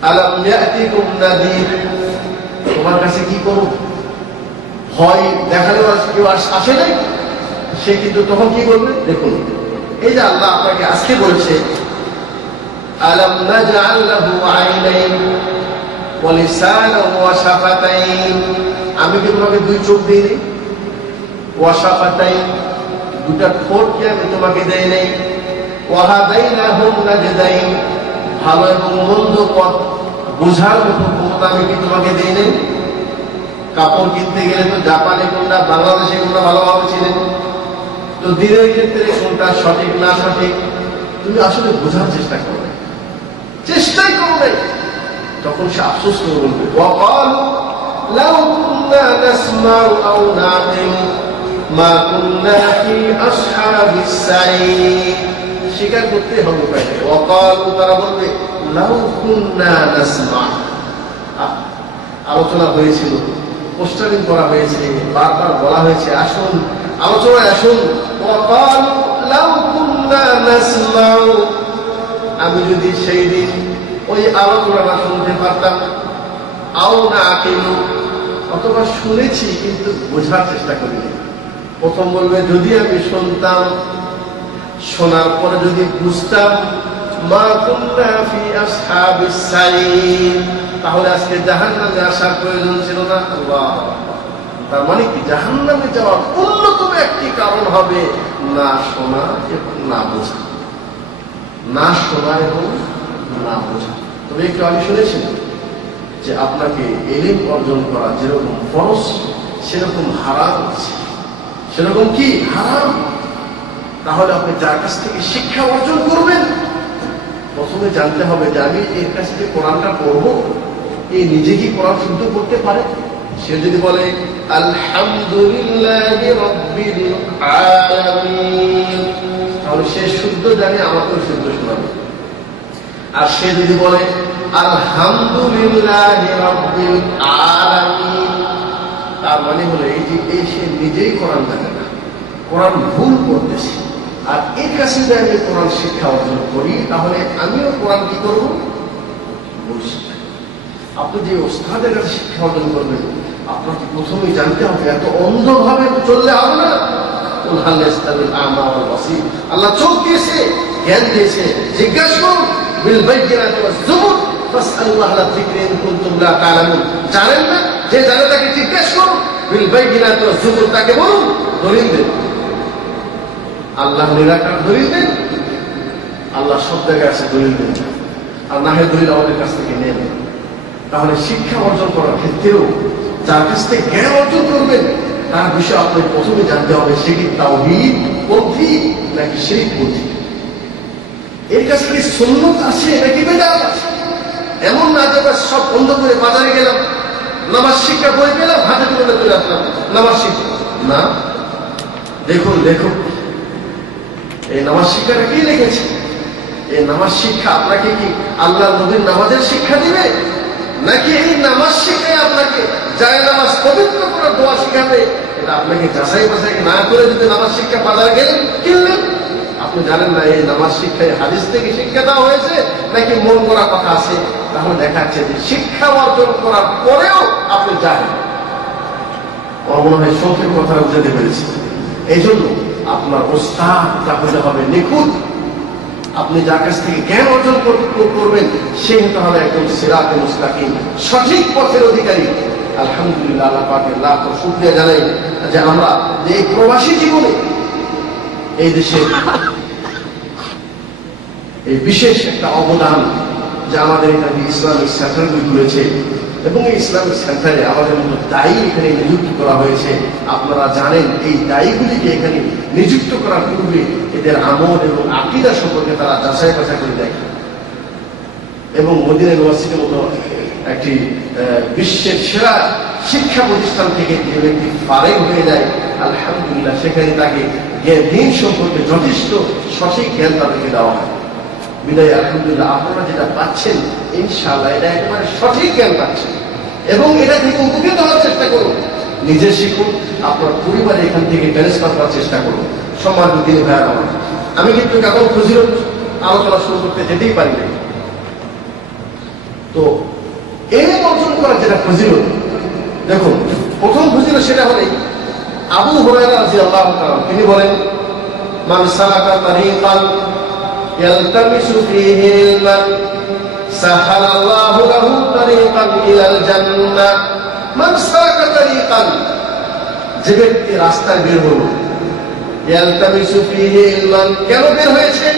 আলাম ইয়াতিকুম নাযীর, তোমার কাছে কি করব? হয় দেখালো কেউ আসে নাই, সে কিন্তু তখন কি বলবে? দেখুন, এই যে আল্লাহ আপনাকে আজকে বলছে আলাম নাজআল লাহু আইনাইন ওয়া লিসানান ওয়া শাফাতাইন, আমি কি তোমাকে দুই চোখ দিইনি? ওয়া শাফাতাইন, দুটা ঠোঁট কি আমি তোমাকে দেই নাই? ওয়া হাদাইনাহুম নাজদাইন, ভালো এবং মন্দ পথ বোঝার মতো ক্ষমতা আমি কি তোমাকে দেই নাই? কাপড় কিনতে গেলে তো জাপানি কোনটা বাংলাদেশে কোনটা ভালোভাবে চিনেন, তো দিনের ক্ষেত্রে কোনটা সঠিক না সঠিক তুমি আসলে বোঝার চেষ্টা করো, চেষ্টাই করো নাই। তখন সে আফসোস করে বলবে ওয়াকালু লাউ কুননা নাসমাউ আও নাকিলু মা কুননা ফি আসহাবিস সাইর, স্বীকার করতে হবে। ওয়াকালু, তারা বলবে লাউ কুননা নাসমা, আলোচনা হয়েছিল, পোস্টারিং করা হয়েছে, বারবার বলা হয়েছে আসুন আলোচনায় আসুন। ওয়াকালু লাউ কুননা নাসমাউ, আমি যদি সেই দিন ওই আলোচনাটা শুনতে পারতাম, আও নাকিলু, অথবা শুনেছি কিন্তু বোঝার চেষ্টা করিনি। প্রথম বলবে যদি আমি শুনতাম, শোনার পরে যদি বুঝতাম, মা কুননা ফি আসহাবিস সাইর, তাহলে আজকে জাহান্নামে আসার প্রয়োজন ছিল না। আল্লাহ, তার মানে কি জাহান্নামে যাওয়ার অন্যতম একটি কারণ হবে না শোনা এবং না বোঝা, না শোনা এবং না বোঝা। তবে একটু আমি শুনেছিলাম যে আপনাকে ইলম অর্জন করা যেরকম ফরজ সেরকম হারাম আছে। সেরকম কি হারাম? তাহলে আপনি যার কাছ থেকে শিক্ষা অর্জন করবেন, প্রথমে জানতে হবে যে আমি এর কাছ থেকে কোরআনটা পড়বো, এই নিজে কি কোরআন শুদ্ধ করতে পারে? সে যদি বলে আলহামদুলিল্লাহি রাব্বিল আলামিন, তাহলে সে শুদ্ধ জানে, আমাকেও শুদ্ধ শোনাবে। আর সে যদি বলে আলহামদুলিল্লাহি রাব্বিল আলামিন, তার মানে হলো এই সে নিজেই কোরআন জানে না, কোরআন ভুল করতেছে। আর এর কাছে যদি আমি কোরআন শিক্ষা অর্জন করি, তাহলে আমিও কোরআন কি করবো? বলছি, আপনি যে ওস্তাদের কাছে শিক্ষা অর্জন করবেন, আপনাকে প্রথমেই জানতে হবে, এত অন্ধভাবে চললে হবে না। আল্লাহ চোখ দিয়েছে, জ্ঞান দিয়েছে, জিজ্ঞাসা করুন। জানেন না, যে জানে তাকে জিজ্ঞাসা করুন। তাকে বলুন দলিল দেন, আল্লাহ নিরাকার দলিল দেন, আল্লাহ সব জায়গায় আছে দলিল দেন, আর না হয় দলিল আমাদের কাছ থেকে নেন। তাহলে শিক্ষা অর্জন করার ক্ষেত্রেও যার কাছ থেকে জ্ঞান অর্জন করবেন, তার বিষয়ে আপনাকে প্রথমে জানতে হবে সে কি তাওহীদ পন্থী নাকি শিরক পন্থী, এর কাছে কি সুন্নাত আছে নাকি বিদআত আছে। এমন না যে সব বন্ধ করে বাজারে গেলাম, নামাজ শিক্ষা বই পেলাম, হাতে তুলে চলে আসলাম নামাজ শিক্ষা না। দেখুন লেখক এই নামাজ শিক্ষাটা কি লিখেছে? এই নামাজ শিক্ষা আপনাকে কি আল্লাহ নবীর নামাজের শিক্ষা দিবে, নাকি এই নামাজ শিখায় আপনাকে যায় নামাজ পবিত্র করার দোয়া শিখাবে? এটা আপনাকে যাচাই বাছাই না করে যদি নামাজ শিক্ষা বাজারে গেলেন কিনলেন, আপনি জানেন না এই নামাজ শিক্ষায় হাদিস থেকে শিক্ষা দেওয়া হয়েছে নাকি মন করা কথা আছে, তাহলে দেখা যাচ্ছে যে শিক্ষা অর্জন করার পরেও আপনি জানেন। আমার মনে হয় শোকের কথা বুঝাতে পেরেছি। এই জন্য আপনার ওস্তাদটা হতে হবে নিখুঁত। আপনি যার কাছ থেকে জ্ঞান অর্জন করবেন সে হতে হবে একদম সিরাতে মুস্তাকিম, সঠিক পথের অধিকারী। আলহামদুলিল্লাহ, আল্লাহ পাকের লাখ শুকরিয়া জানাই যে আমরা যে এই প্রবাসী জীবনে এই দেশে এই বিশেষ একটা অবদান যে আমাদের এখানে ইসলামিক সেন্টারগুলি তুলেছে এবং এই ইসলামিক সেন্টারে আমাদের মতো দায়ী এখানে নিযুক্ত করা হয়েছে। আপনারা জানেন এই দায়ীগুলিকে এখানে নিযুক্ত করার পূর্বে এদের আমল এবং আকীদা সম্পর্কে তারা যাচাই বাছাই করে দেখে এবং মদিনা ইউনিভার্সিটির মতো একটি বিশ্বের সেরা শিক্ষা প্রতিষ্ঠান থেকে যে ব্যক্তি ফারেগ হয়ে যায়, আলহামদুলিল্লাহ সেখানে তাকে দিন সম্পর্কে যথেষ্ট সঠিক জ্ঞান তাদেরকে দেওয়া হয়। বিদায় আলহামদুলিল্লাহ আপনারা যেটা পাচ্ছেন ইনশাআল্লাহ এটা একেবারে সঠিক জ্ঞান পাচ্ছেন এবং এটা থেকে উপকৃত হওয়ার চেষ্টা করুন। নিজে শিখুন, আপনার পরিবারে এখান থেকে ট্রান্সফার করার চেষ্টা করুন। সম্মানিত দিনী ভাইরা আমার, আমি কিন্তু এখন ফজিলত আলোচনা শুরু করতে যেতেই পারি না। তো ইলম অর্জন করার যেটা ফজিলত, দেখুন প্রথম ফজিলত সেটা হলে আবু হুরায়রা রাদিয়াল্লাহু তাআলা তিনি বলেন, মান সালাকা তারিকান ইয়ালতামিসু ফীহি ইলমান সাহালাল্লাহু লাহু তারিকান ইলাল জান্নাহ। মান সালাকা তারিকান, যে ব্যক্তি রাস্তায় বের হলো, ইয়ালতামিসু ফীহি ইলমান, কেন বের হয়েছেন?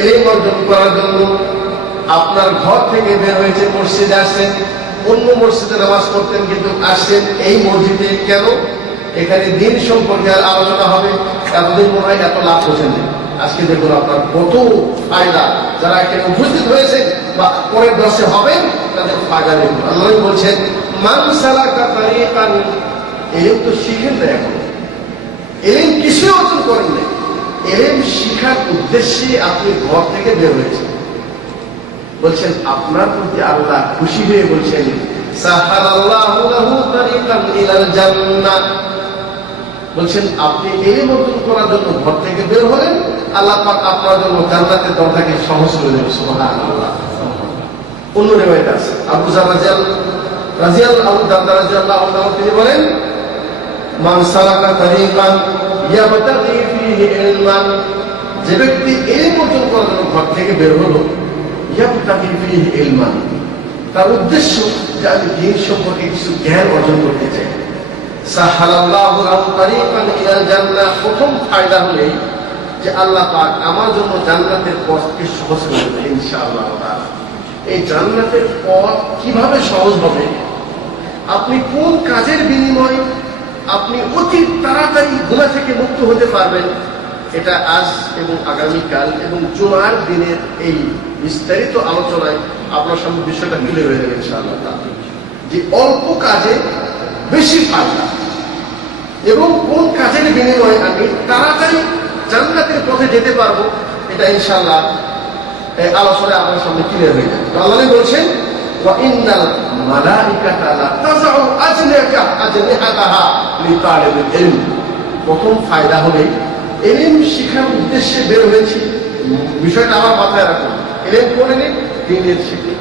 ইলম অর্জন করার জন্য। আপনার ঘর থেকে বের হয়েছে, মসজিদে আসছেন, অন্য মসজিদে নামাজ পড়তেন কিন্তু আসছেন এই মসজিদে কেন? এখানে দিন সম্পর্কে আলোচনা হবে। এতদিন মনে হয় এত লাভ করছেন যে আজকে দেখুন আপনার কত ফায়দা। যারা এখানে উপস্থিত হয়েছে বা পরের দশে হবেন তাদের ফায়দা দেখুন। আল্লাহ বলছেন মান সালাকা তারিকান, ইলম তো শিখেন না, এখন ইলম কিছুই অর্জন করেন না, ইলম শিখার উদ্দেশ্যে আপনি ঘর থেকে বের হয়েছেন। বলছেন আপনার প্রতি আল্লাহ খুশি হয়ে বলছেন সাহালাল্লাহু লাহু তারিকান ইলাল জান্নাহ, বলছেন আপনি ইলম অর্জন করার জন্য ঘর থেকে বের হলেন, আল্লাহ পাক আপনার জন্য জান্নাতের দরজাকে সহজ করে দেবেন। সুবহানাল্লাহ। অন্য রিওয়ায়াত আছে আবু যার রাদিয়াল্লাহু তাআলা তিনি বলেন মান সালাকা তারিকান ইয়াবতাগি ফীহি ইলমান, যে ব্যক্তি ইলম অর্জন করার জন্য ঘর থেকে বের হলো, ইয়াবতাগি ফীহি ইলমান, তার উদ্দেশ্য যে আমি দ্বীন সম্পর্কে কিছু জ্ঞান অর্জন করতে চাই। সাহালাল্লাহু লাহু তারিকান ইলাল জান্নাহ, প্রথম ফায়দা হলো যে আল্লাহ পাক আমার জন্য জান্নাতের পথকে সহজ করে দেবেন ইনশাআল্লাহ তাআলা। এই জান্নাতের পথ কিভাবে সহজ হবে, আপনি কোন কাজের বিনিময়ে আপনি অতি তাড়াতাড়ি গুনাহ থেকে মুক্ত হতে পারবেন, এটা আজ এবং আগামীকাল এবং জুমার দিনের এই বিস্তারিত আলোচনায় আপনার সামনে বিষয়টা মিলে হয়ে যাবে ইনশাআল্লাহ তাআলা। যে অল্প কাজে বেশি ফায়দা এবং কোন কাজের বিনিময়ে আমি তাড়াতাড়ি জান্নাতের পথে যেতে পারবো, এটা ইনশাআল্লাহ এই আলোচনায় আপনার সামনে ক্লিয়ার হয়ে যাবে। আল্লাহ বলছেন ওয়া ইন্নাল মালাইকাতা লা তাযউ আজনিহাতাহা লিতালিবিল ইলম। প্রথম ফায়দা হলো ইলম শিখার উদ্দেশ্যে বের হয়েছি, বিষয়টা আমার মাথায় রাখুন। ইলম করে নিন, দ্বীনের শিক্ষা।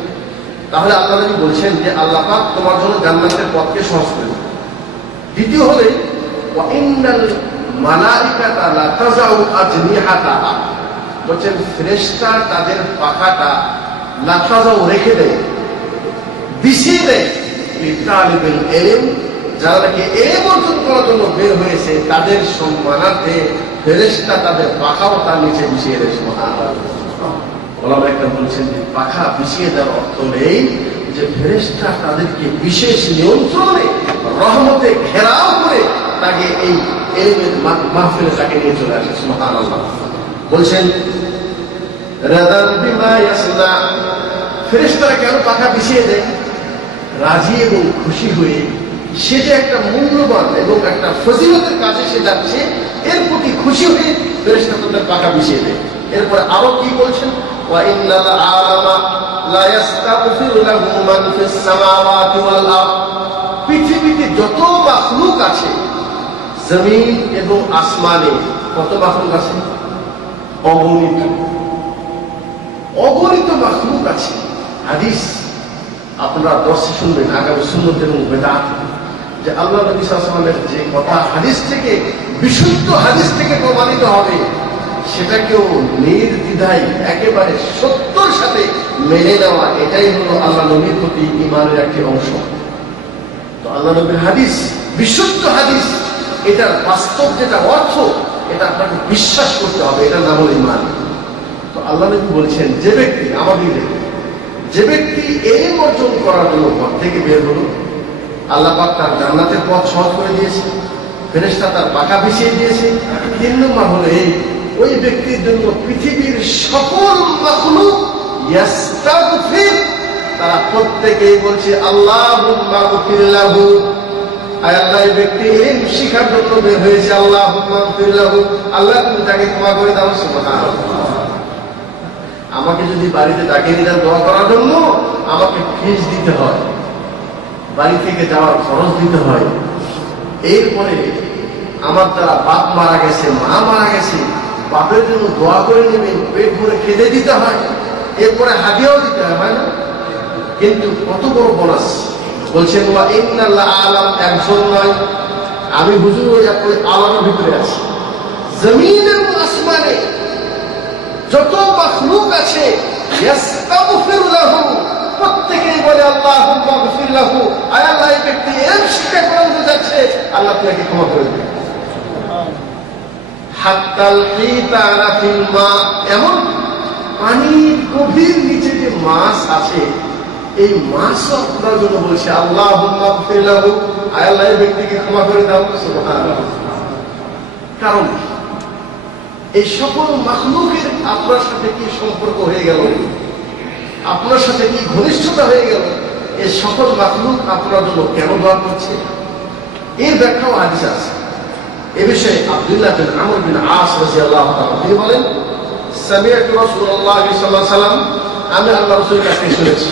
তাহলে আল্লাহ নবী বলছেন যে আল্লাহ পাক তোমার জন্য জান্নাতের পথকে সহজ করে দেবেন। দ্বিতীয় হলে ওয়া ইন্নাল মালাইকাতা লা তাযউ আজনিহাতাহা, বলছেন ফেরেশতা তাদের পাখাটা লা তাযউ রেখে দেয়, বিছিয়ে দেয় লিতালিবিল ইলম, যারা নাকি ইলম অর্জন করার জন্য বের হয়েছে তাদের সম্মানার্থে ফেরেশতা তাদের পাখাও তার নিচে বিছিয়ে দেয়। সুবহানাল্লাহ। ওলামা একদম বলছেন যে পাখা বিছিয়ে দেওয়ার অর্থ নেই যে ফেরেশতা তাদেরকে বিশেষ নিয়ন্ত্রণে রহমতে ঘেরাও করে তাকে এই ইলমের মাহফিলে তাকে নিয়ে চলে আসে। সুবহানাল্লাহ। বলছেন রাদান বিমা ইয়াসনা, ফেরেশতারা কেন পাখা বিছিয়ে দেয়? রাজি এবং খুশি হয়ে সে যে একটা মূল্যবান এবং একটা ফজিলতের কাজে সে যাচ্ছে এর প্রতি খুশি হয়ে ফেরেশতা তাদের পাখা বিছিয়ে দেয়। এরপরে আরো কি বলছেন ওয়া ইন্নাল আলামা লা ইস্তাগফিরু লাহু মান ফিস সামাওয়াতি ওয়াল আরদ, পৃথিবীতে যত মাখলুক আছে জমিন এবং আসমানে, কত মাখলুক আছে? অগণিত অগণিত মাখলুক আছে। হাদিস আপনারা দর্শে শুনবেন আগামী সুন্নত এবং বেদাত, যে আল্লাহ নবী সাল্লাল্লাহু আলাইহি ওয়াসাল্লামের যে কথা হাদিস থেকে, বিশুদ্ধ হাদিস থেকে প্রমাণিত হবে, সেটাকেও নির্দ্বিধায় একেবারে সত্যর সাথে মেনে নেওয়া, এটাই হলো আল্লাহ নবীর প্রতি ঈমানের একটি অংশ। তো আল্লাহ নবীর হাদিস, বিশুদ্ধ হাদিস, এটার বাস্তব যেটা অর্থ, এটা আপনাকে বিশ্বাস করতে হবে, এটার নাম হলো ঈমান। তো আল্লাহ নবী বলছেন, যে ব্যক্তি, আমাদের যে ব্যক্তি এই অর্জন করার জন্য ঘর থেকে বের হলো, আল্লাহ পাক তার জান্নাতের পথ সহজ করে দিয়েছে, ফেরেশতা তার পাকা বিছিয়ে দিয়েছে। 3 নম্বর হলো এই, ওই ব্যক্তির জন্য পৃথিবীর সকল মাখলুক ইস্তাগফির, তারা প্রত্যেকেই বলছে আল্লাহুম্মা গফির লাহু। আল্লাহ এই ব্যক্তি ইলম শিখার জন্য বের হয়েছে, আল্লাহুম্মা গফির লাহু, আল্লাহ তুমি তাকে ক্ষমা করে দাও। সুবহানাল্লাহ। আমাকে যদি বাড়িতে ডাকিয়ে দিলেন দোয়া করার জন্য, আমাকে ফিস দিতে হয়, বাড়ি থেকে যাওয়ার খরচ দিতে হয়, এরপরে আমার দ্বারা বাপ মারা গেছে, মা মারা গেছে, বাপের জন্য দোয়া করে নেবেন, পেট ভরে খেতে দিতে হয়, এরপরে হাদিয়াও দিতে হয় না? কিন্তু কত বড় বোনাস বলছেন, ওয়া ইন্নাল্লাহ আলাম, একজন নয়, আমি হুজুর ওই আলামের ভিতরে আছি। জমিন এবং আসমানে যত মাখলুক আছে ইস্তাগফিরু লাহু, প্রত্যেকেই বলে আল্লাহুম্মা গফির লাহু। আয় আল্লাহ, এই ব্যক্তি এর শিক্ষা করাতে যাচ্ছে, আল্লাহ তাকে ক্ষমা করে দিন। হাত্তাল হিতানা ফিল মা, এমন পানির গভীর নিচে যে মাছ আছে, এই মাছও আপনার জন্য বলছে আল্লাহুম্মা গফির লাহু, আয় আল্লাহ এই ব্যক্তিকে ক্ষমা করে দাও। সুবহানাল্লাহ। কারণ এই সকল মাখলুকের আপনার সাথে কি সম্পর্ক হয়ে গেল, আপনার সাথে কি ঘনিষ্ঠতা হয়ে গেল, এই সকল মাখলুক আপনার জন্য কেন দোয়া করছে, এর ব্যাখ্যাও হাদিস আছে। এ বিষয়ে আব্দুল্লাহ বিন আমর বিন আস রাদিয়াল্লাহু তাআলা তিনি বলেন, সামি'তু রাসূলুল্লাহ সাল্লাল্লাহু আলাইহি ওয়াসাল্লাম, আমি আল্লাহর রাসূলের কাছে শুনেছি,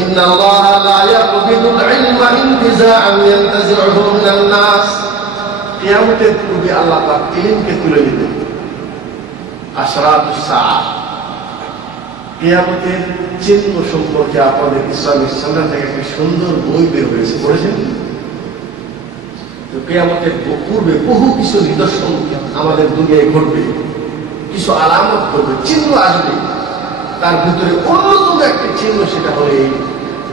ইন্নাল্লাহা লা ইয়াকবিদুল ইলমা ইনতিজাআন ইয়ানতাজি'ুহু মিনান নাস, কিয়ামতের পূর্বে আল্লাহ পাক ইলমকে তুলে নেবেন। আশরাতুস সাআহ, কিয়ামতের চিহ্ন সম্পর্কে আপনাদের ইসলামিক সেন্টার থেকে একটি সুন্দর বই বের হয়েছে, পড়েছেন? তো কিয়ামতের পূর্বে বহু কিছু নিদর্শন আমাদের দুনিয়ায় ঘটবে, কিছু আলামত ঘটবে, চিহ্ন আসবে। তার ভিতরে অন্যতম একটি চিহ্ন, সেটা হলো এই,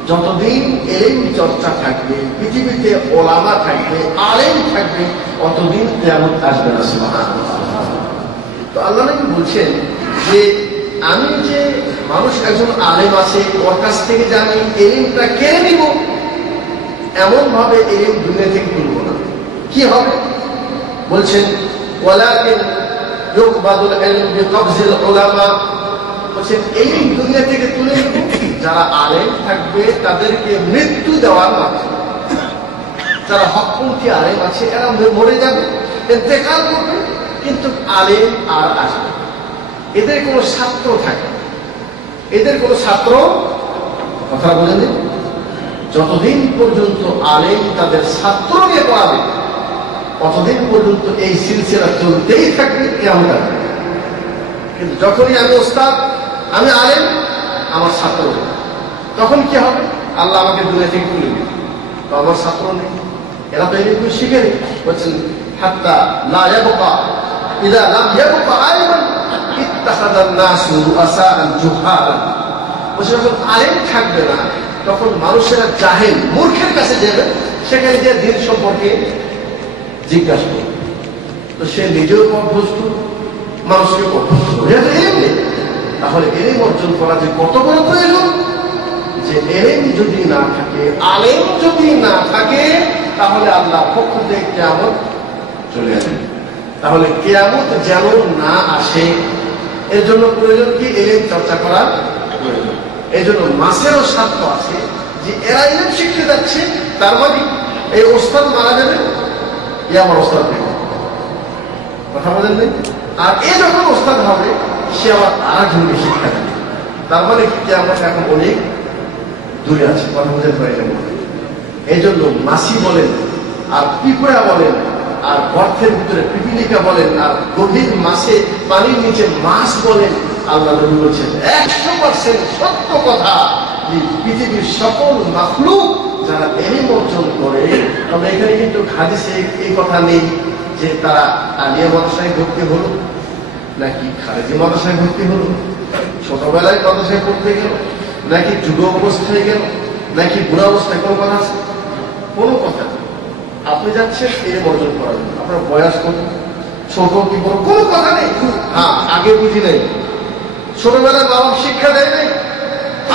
যতদিন এলেম চর্চা থাকবে, পৃথিবীতে ওলামা থাকবে, আলেম থাকবে, অতদিন কিয়ামত আসবে না। সুবহানাল্লাহ। তো আল্লাহ নবী বলছেন যে আমি যে মানুষ একজন আলেম আছে, ওর কাছ থেকে যে আমি এলিমটা কেড়ে নিব, এমন ভাবে এলিম দুনিয়া থেকে তুলব না। কি হবে বলছেন, ওয়ালাকিন ইউকবাদুল ইলম বিকবজিল উলামা, বলছেন এলিম দুনিয়া থেকে তুলে নিব, যারা আলেম থাকবে তাদেরকে মৃত্যু দেওয়ার মাধ্যমে। যারা হকপন্থী আলেম আছে এরা মরে যাবে, ইন্তেকাল করবে, কিন্তু আলেম আর আসবে। এদের কোনো ছাত্র থাকে, এদের কোনো ছাত্র, কথা বলে দিন, যতদিন পর্যন্ত আলেম তাদের ছাত্র নিয়ে পড়াবে, ততদিন পর্যন্ত এই সিলসিলা চলতেই থাকবে, কিয়ামত আসবে। কিন্তু যখনই আমি ওস্তাদ, আমি আলেম, আমার ছাত্র, তখন কি হবে? আল্লাহ আমাকে দুনিয়া থেকে তুলে দিবে, তো আমার ছাত্র নেই, এরা তো এলিম শিখে নেই। বলছেন হাত্তা লা ইয়াবকা, ইযা লাম ইয়াবকা আলিমান ইত্তাখাযান নাসু রুআসাআন জুহালান, বলছে যখন আলেম থাকবে না, তখন মানুষেরা জাহেল, মূর্খের কাছে যাবে, সেখানে যে দিন সম্পর্কে জিজ্ঞাসা করবে। তো সে নিজেও পথভ্রষ্ট, মানুষকে পথভ্রষ্ট হয়ে যাবে। তাহলে এলিম অর্জন করা যে কত বড় প্রয়োজন, যে এলিম যদি না থাকে, আলেম যদি না থাকে, তাহলে আল্লাহর পক্ষ থেকে কিয়ামত চলে আসবে। তাহলে কিয়ামত যেন না আসে, এর জন্য প্রয়োজন কি? এলিম চর্চা করার প্রয়োজন। এই জন্য মাসেরও স্বার্থ আছে যে এরা ইলম শিখতে যাচ্ছে, তার মানে এই ওস্তাদ মারা যাবে, এ আমার ওস্তাদ নেই, কথা বলেন নেই। আর এ যখন ওস্তাদ হবে, সে আবার আরেকজনকে শিক্ষা দেবে, তার মানে কি আমার এখন অনেক দূরে আছে, কথা বোঝাতে পারি না। এই জন্য মাসি বলেন আর পিঁপড়া বলেন, আর গর্তের ভিতরে পিপিলিকা বলেন, আর গভীর মাছে পানির নিচে মাছ বলেন, আল্লাহ নবী বলছেন 100% সত্য কথা যে পৃথিবীর সকল মাখলুক যারা এলিম অর্জন করে, তবে এখানে কিন্তু হাদিসে এই কথা নেই যে তারা আলিয়া মাদ্রাসায় ভর্তি হলো নাকি খারেজি মাদ্রাসায় ভর্তি হলো, ছোটবেলায় মাদ্রাসায় পড়তে গেল নাকি যুব অবস্থায় গেল নাকি বুড়া অবস্থায়, কোনো কথা আছে? কোনো কথা নেই। আপনি যাচ্ছেন এলিম অর্জন করার জন্য, আপনার বয়স কত, ছোট কি বড়, কোনো কথা নেই। হ্যাঁ, আগে বুঝি নাই, ছোটবেলায় বাবা শিক্ষা দেয় নাই,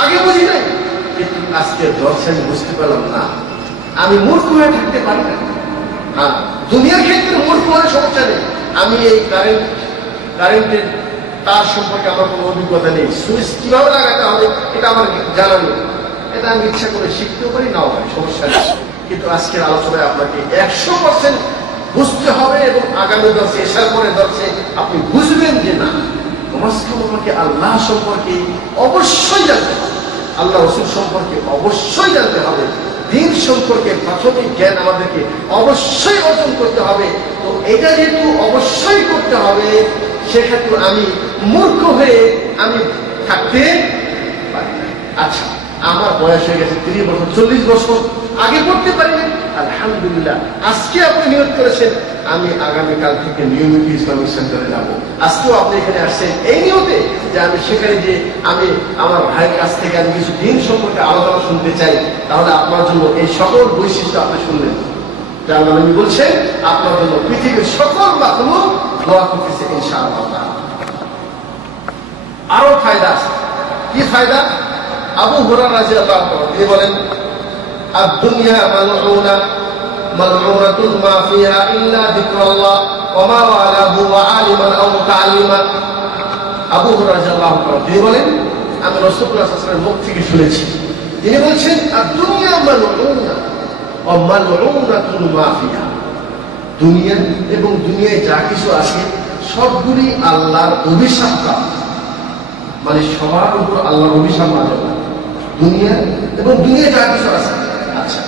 আগে বুঝি নাই, কিন্তু আজকে দর্শে আমি বুঝতে পারলাম না, আমি মূর্খ হয়ে থাকতে পারি না। হ্যাঁ, দুনিয়ার ক্ষেত্রে মূর্খ হওয়ার সমস্যা নেই। আমি এই কারেন্টের তার সম্পর্কে আমার কোনো অভিজ্ঞতা নেই, সুইচ কিভাবে লাগাতে হবে এটা আমার জানা নেই, এটা আমি ইচ্ছা করে শিখতেও পারি, নাও পারি, সমস্যা নেই। কিন্তু আজকের আলোচনায় আপনাকে 100% বুঝতে হবে এবং আগামী দর্শে এসার পরে দর্শে আপনি বুঝবেন যে না, আমাকে আল্লাহ সম্পর্কে অবশ্যই জানতে হবে, আল্লাহ রসুল সম্পর্কে অবশ্যই জানতে হবে, দিন সম্পর্কে প্রাথমিক জ্ঞান আমাদেরকে অবশ্যই অর্জন করতে হবে। তো এটা যেহেতু অবশ্যই করতে হবে, সেক্ষেত্রে আমি মূর্খ হয়ে আমি থাকতে পারি না। আচ্ছা, আমার বয়স হয়ে গেছে 30 বছর 40 বছর, আগে পড়তে পারিনি, আলহামদুলিল্লাহ আজকে আপনি নিয়োগ করেছেন আমি আগামীকাল থেকে নিয়মিত ইসলামিক সেন্টারে যাবো। আজকেও আপনি এখানে আসছেন এই নিয়তে যে আমি সেখানে যে আমি আমার ভাইয়ের কাছ থেকে আমি কিছু দিন সম্পর্কে আলোচনা শুনতে চাই, তাহলে আপনার জন্য এই সকল বৈশিষ্ট্য আপনি শুনলেন। আল্লাহ নবী বলছেন আপনার জন্য পৃথিবীর সকল মাখলুক দোয়া করতেছে ইনশাআল্লাহ। আরো ফায়দা আছে। কি ফায়দা? আবু হুরায়রা রাদিয়াল্লাহু আনহু তিনি বলেন, আদ-দুনিয়া মালউনা মালউনাতুন মা ফিহা ইল্লা যিকরুল্লাহ ওয়া মা ওয়ালাহু ওয়া আলিমান আও মুতাআল্লিমান। আবু হুরায়রা রাদিয়াল্লাহু আনহু তিনি বলেন, আমি রাসূলুল্লাহ সাল্লাল্লাহু আলাইহি ওয়াসাল্লামের মুখ থেকে শুনেছি, তিনি বলছেন আদ-দুনিয়া মালউনা ওয়া মালউনাতুন মা ফিহা, দুনিয়া এবং দুনিয়ায় যা কিছু আছে সবগুলি আল্লাহর অভিশাপ, মানে সবার উপর আল্লাহর অভিশাপ নাযিল হয়। দুনিয়া এবং দুনিয়ায় যা কিছু আছে, আচ্ছা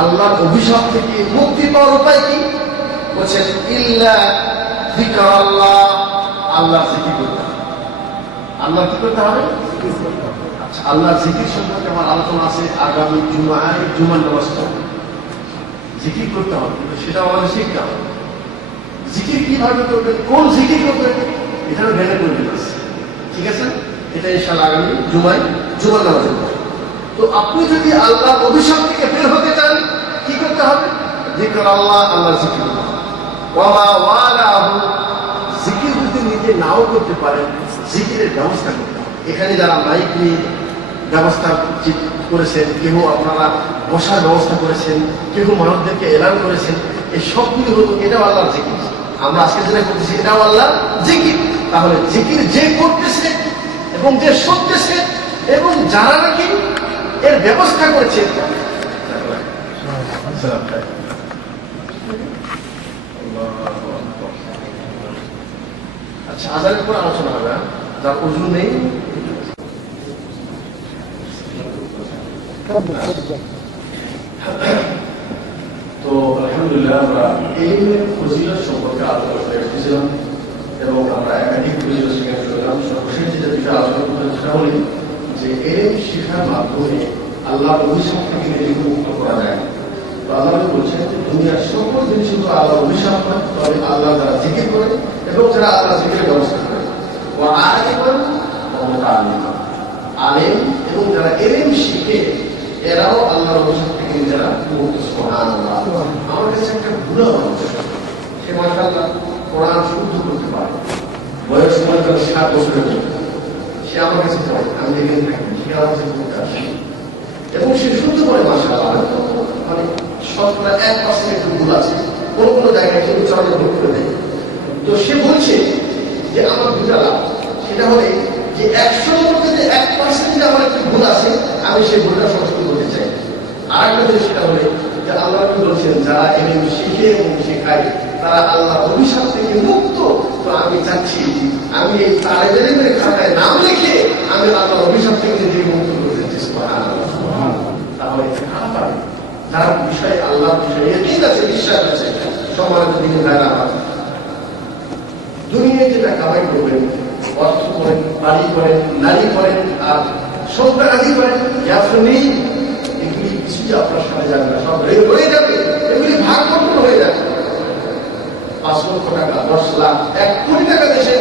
আল্লাহর অভিশাপ থেকে মুক্তি পাওয়ার উপায় কি? বলছেন ইল্লা যিকরাল্লাহ, আল্লাহর জিকির করতে হবে। আল্লাহ কি করতে হবে? আচ্ছা, আল্লাহর জিকির সম্পর্কে আমার আলোচনা আছে আগামী জুমার নামাজ পড়ে জিকির করতে হবে, কিন্তু সেটা আমাদের শিখতে হবে। জিকির কিভাবে করবেন, কোন জিকির করবেন, এখানে ভেঙে করে দিতেছে, ঠিক আছে? এটা ইনশাআল্লাহ আগামী জুমার নামাজে পড়ে। তো আপনি যদি আল্লাহর অভিশাপ থেকে বের হতে চান কি করতে হবে? যিকর আল্লাহ, আল্লাহর জিকির করতে হবে। ওয়া মা ওয়ালাহু, জিকির যদি নিজে নাও করতে পারেন জিকিরের ব্যবস্থা করতে হবে। এখানে যারা মাইক নিয়ে ব্যবস্থা করেছেন, কেউ আপনারা বসার ব্যবস্থা করেছেন, কেউ মানুষদেরকে এলান করেছেন, এই সবগুলি হলো এটাও আল্লাহর জিকির। আমরা আজকে যেটা করতেছি এটাও আল্লাহর জিকির। তাহলে জিকির যে করতেছে এবং যে শুনতেছে এবং যারা নাকি এর ব্যবস্থা করেছে, আচ্ছা আজানের পর আলোচনা হবে, যার ওযু নেই। তো আলহামদুলিল্লাহ আমরা ইলমের ফজিলত সম্পর্কে আলোচনা করেছিলাম এবং আমরা একাধিক ফজিলত সেখানে করলাম। সর্বশেষ যেটা আলোচনা করতে সেটা হল যে ইলম শেখার মাধ্যমে আল্লাহর অভিশাপ থেকে নিজেকে মুক্ত করা যায়। তো আল্লাহ বলছেন দুনিয়ার সকল জিনিস শুধু আল্লাহর অভিশাপ নয়, তবে আল্লাহ যারা জিকির করে এবং যারা আল্লাহ জিকিরের ব্যবস্থা করে, ও আলিমান ও মুতাআল্লিমান, আলেম এবং যারা ইলম শিখে এরাও আল্লাহর অভিশাপ থেকে নিজেরা মুক্ত। সুবহানাল্লাহ। আমার কাছে একটা বুড়ো মানুষ, সে মাশাআল্লাহ কোরআন শুদ্ধ করতে পারে, বয়স মনে করেন 7 বছরের জন্য, সে আমার কাছে পড়ে, আমি এখানে থাকি, সে আমার কাছে পড়তে আসে এবং সে শুদ্ধ করে মাশাআল্লাহ। মানে 1% একটু ভুল আছে, কোনো কোনো জায়গায় সে উচ্চারণে ভুল করে দেয়। তো সে বলছে যে আমার দুটা লাভ, সেটা হলে যে 100 এর মধ্যে যে 1% যে আমার একটু ভুল আছে, আমি সেই ভুলটা সংশোধন করতে চাই। আর একটা জিনিস সেটা হলে যে আল্লাহ বলছেন যারা ইলম শিখে এবং শেখায় তারা আল্লাহ অভিশাপ থেকে মুক্ত। তো আমি চাচ্ছি আমি এই তালেবের ইলমের খাতায় নাম লিখে আমি আল্লাহর অভিশাপ থেকে নিজেকে মুক্ত করতে চাই। সুবহানাল্লাহ। তাহলে কারা পাবে? যার বিষয়ে আল্লাহর বিষয়ে ইয়াকিন আছে, বিশ্বাস আছে, সম্মানিত দিনের করবেন, অর্থ করেন, বাড়ি করেন, নারী করেন, আর সন্তানাদি করেন, নেই, এগুলি কিছুই আপনার সাথে যাবে না, সব রয়ে যাবে, এগুলি ভাগ বন্টন হয়ে যাবে। 5 লক্ষ টাকা, 10 লাখ, 1 কোটি টাকা দেশে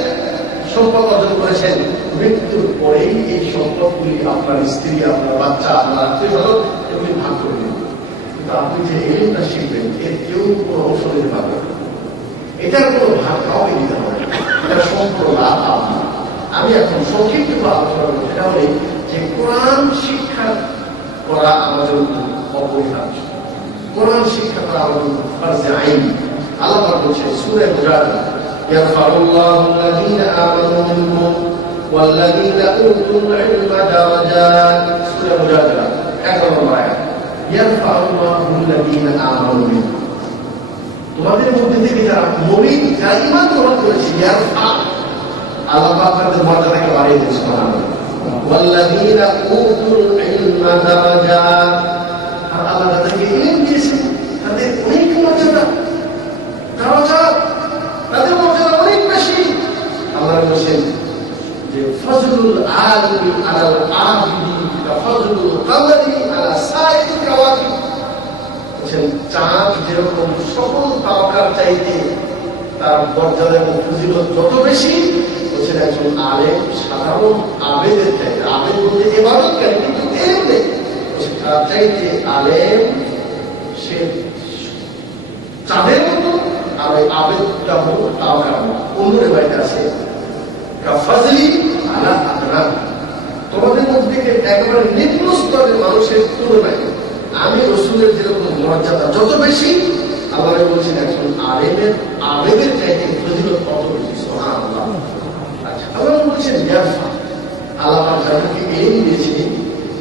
সম্পদ অর্জন করেছেন, মৃত্যুর পরেই এই সম্পদগুলি আপনার স্ত্রী, আপনার বাচ্চা, আপনার আত্মীয়-স্বজন এগুলি ভাগ করে দেবেন। কিন্তু আপনি যে এলিমটা শিখবেন, এর কেউ কোনো অংশ নিতে পারবে না, এটার কোনো ভাগ কাউকে দিতে হবে না, এটা সম্পূর্ণ লাভ আপনার। আমি এখন সংক্ষিপ্ত আলোচনা করবো, সেটা হলে যে কোরআন শিক্ষা করা আমাদের অপরিহার্য, কোরআন শিক্ষা করা আমাদের ফরজে আইন। আল্লাহ বলছে সূরা মুজাদালা, ইয়ারফাউল্লাহু আল্লাযীনা আমানু মিনকুম ওয়াল্লাযীনা উতুল ইলমা দারাজাত। সূরা মুজাদালা 11 নম্বর আয়াত। ইয়ারফাউল্লাহু আল্লাযীনা আমানু মিনকুম, তোমাদের মধ্যে থেকে যারা মুমিন, যারা ঈমান গ্রহণ করেছে, ইয়ারফা, আল্লাহ পাক তাদের মর্যাদাকে বাড়িয়ে দেন। সুবহানাল্লাহ। ওয়াল্লাযীনা উতুল ইলমা দারাজাত, আর আল্লাহ তাদেরকে ইলম দিয়েছেন, তাদের অনেক মর্যাদা, তাদের মর্যাদা অনেক বেশি। আল্লাহ বলছেন যে ফজলুল আলিমি আলাল আবিদি কাফজলুল কামারি আলা সাইরিল কাওয়াকিব। বলছেন চাঁদ যেরকম সকল তারকার চাইতে তার মর্যাদা এবং ফজিলত যত বেশি, বলছেন একজন আলেম সাধারণ আবেদের চাইতে, আবেদ বলতে ইবাদতকারী কিন্তু এলেম নেই, বলছেন তার চাইতে আলেম সে চাঁদের মতো, আর ওই আবেদটা হলো তাওকার মতো। অন্য রিওয়ায়াতে আছে কাফজলি আলা আদরান, তোমাদের মধ্যে একেবারে নিম্ন স্তরের মানুষের তুলনায় আমি রাসূলের যেরকম মর্যাদা যত বেশি, আল্লাহ বলছেন একজন আলেমের আবেদের চাইতে ফজিলত কত বেশি। সুবহানাল্লাহ। আচ্ছা, আল্লাহ বলছেন ইয়ারফা, আল্লাহ পাক যাদেরকে ইলম দিয়েছেন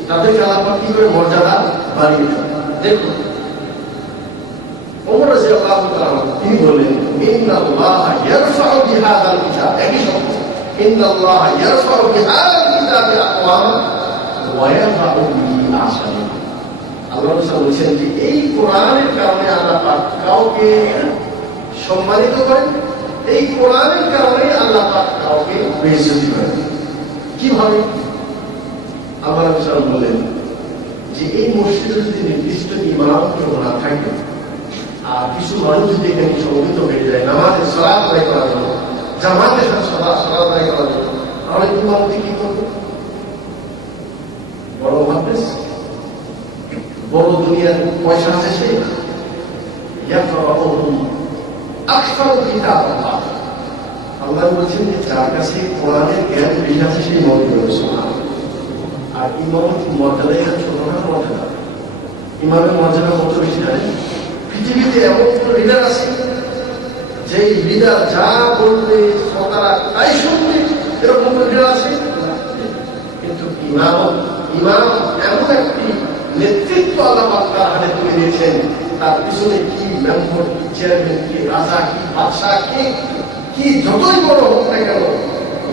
তাদেরকে আল্লাহ পাক কি করে মর্যাদা বাড়িয়ে দেন। দেখুন ওমর রাদিয়াল্লাহু তাআলা তিনি বলেন, ইন্নাল্লাহা ইয়ারফাউ বিহাদাল কিতাব, একই শব্দ, ইন্নাল্লাহা ইয়ারফাউ বিহাদাল কিতাবি আকওয়ামান ওয়া ইয়ারফাউ বিহি আখারিন। আল্লাহ রাসূল বলেছেন যে এই কোরআনের কারণে আল্লাহ পাক কাউকে সম্মানিত করেন, এই কোরআনের কারণে আল্লাহ পাক কাউকে বেইজ্জতি করেন। কিভাবে? আল্লাহ রাসূল বলেন যে এই মসজিদে যদি নির্দিষ্ট ইমাম কেউ না থাকে, আর কিছু মানুষ যদি এখানে সমবেত হয়ে যায় নামাজের সালাত আদায় করার জন্য, জামাতের সাথে সালাত আদায় করার জন্য, তাহলে ইমামতি কি করবে? বড় ভাববেস, বড় দুনিয়ার পয়সা আছে সেই আল্লাহ বলছেন যে যার কাছে কোরআনের জ্ঞান বেশি আছে সেই ইমামতি করবে। আর ইমামতি মর্যাদাই ছোটখাটো মর্যাদা, ইমামের মর্যাদা কত বেশি জানেন? পৃথিবীতে এমন কোন লিডার আছে যে লিডার যা বলবে সরকার তাই শুনবে, এরকম কোন লিডার আছে? কিন্তু ইমাম এমন একটি নেতৃত্ব আল্লাহ পাক তার হাতে তুলে দিয়েছেন, তার পিছনে কি মেম্বার, কি চেয়ারম্যান, কি রাজা, কি বাদশাহ, কি যতই বড় হোক না কেন,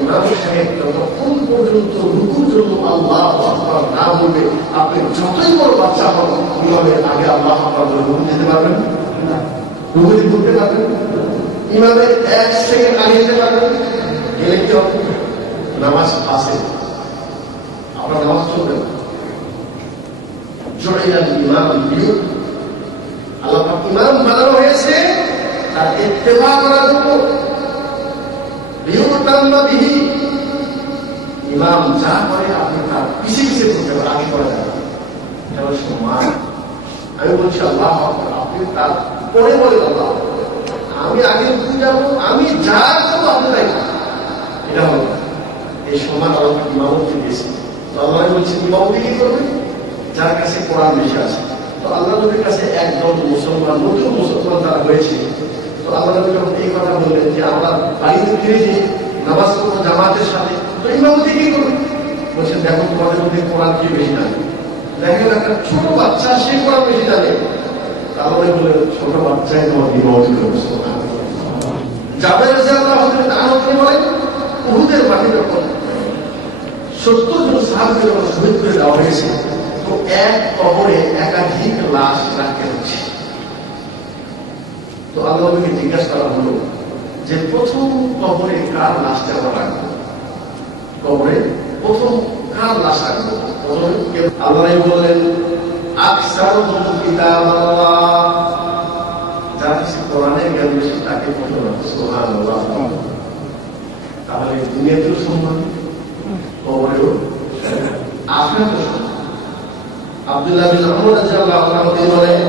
ইমাম সাহেব যতক্ষণ পর্যন্ত রুকুর জন্য আল্লাহু আকবার না বলবে, আপনি যতই বড় বাচ্চা হন, ইমামের আগে আল্লাহু আকবার বলে রুকু যেতে পারবেন না, রুকুতে করতে পারবেন, ইমামের 1 সেকেন্ড আগে যেতে পারবেন, গেলে কি হবে? নামাজ আছে, আপনার নামাজ চলবে না। জয়নাল ইমাম বিয়ু, আল্লাহ পাক ইমাম বানানো হয়েছে তার ইত্তেবা করার জন্য। ইমাম যা করে আপনি তার পিছিয়ে পিছিয়ে করতে পারেন, আগে করা যাবে। এটা হল সম্মান। আমি বলছি আল্লাহ আকবার, আপনি তার পরে বলেন আল্লাহ, আমি আগে উঠে যাবো, আমি যা করবো আপনি তাই করেন। এটা হল এই সম্মান আল্লাহ ইমামকে দিয়েছে। তো আল্লাহ বলছেন ইমামকে কি করবে? যার কাছে কোরআন বেশি আছে। তো আল্লাহ নবীর কাছে একদল মুসলমান, নতুন মুসলমান যারা হয়েছে, তো আল্লাহ নবী যখন এই কথা বললেন যে আমরা বাড়িতে ফিরে যে নামাজ পড়বো জামাতের সাথে, তো ইমামতি কি করবে? বলছেন দেখো তোমাদের মধ্যে কোরআন কি বেশি জানে। দেখেন একটা ছোট বাচ্চা, সে কোরআন বেশি জানে, তাহলে বলে ছোট বাচ্চাই তোমার ইমামতি করবে। জাবের রাদিয়াল্লাহু তাআলা বলেন উহুদের মাঠে যখন 70 জন সাহাবীকে যখন শহীদ করে দেওয়া হয়েছে, তো এক কবরে একাধিক লাশ রাখতে হচ্ছে। তো আল্লাহ নবীকে জিজ্ঞাসা করা হলো যে প্রথম কবরে কার লাশটা আমরা রাখবো, কবরে প্রথম কার লাশ রাখবো? আল্লাহ বললেন আকসারুহুম কিতাবাল্লাহ, যার কাছে কোরআনের জ্ঞান বেশি তাকে প্রথম রাখবো। সুবহানাল্লাহ। তাহলে দুনিয়াতেও সম্মান, কবরেও, আখিরাতেও সম্মান। আব্দুল্লাহ বিন আমর রাদিয়াল্লাহু আনহু বলেন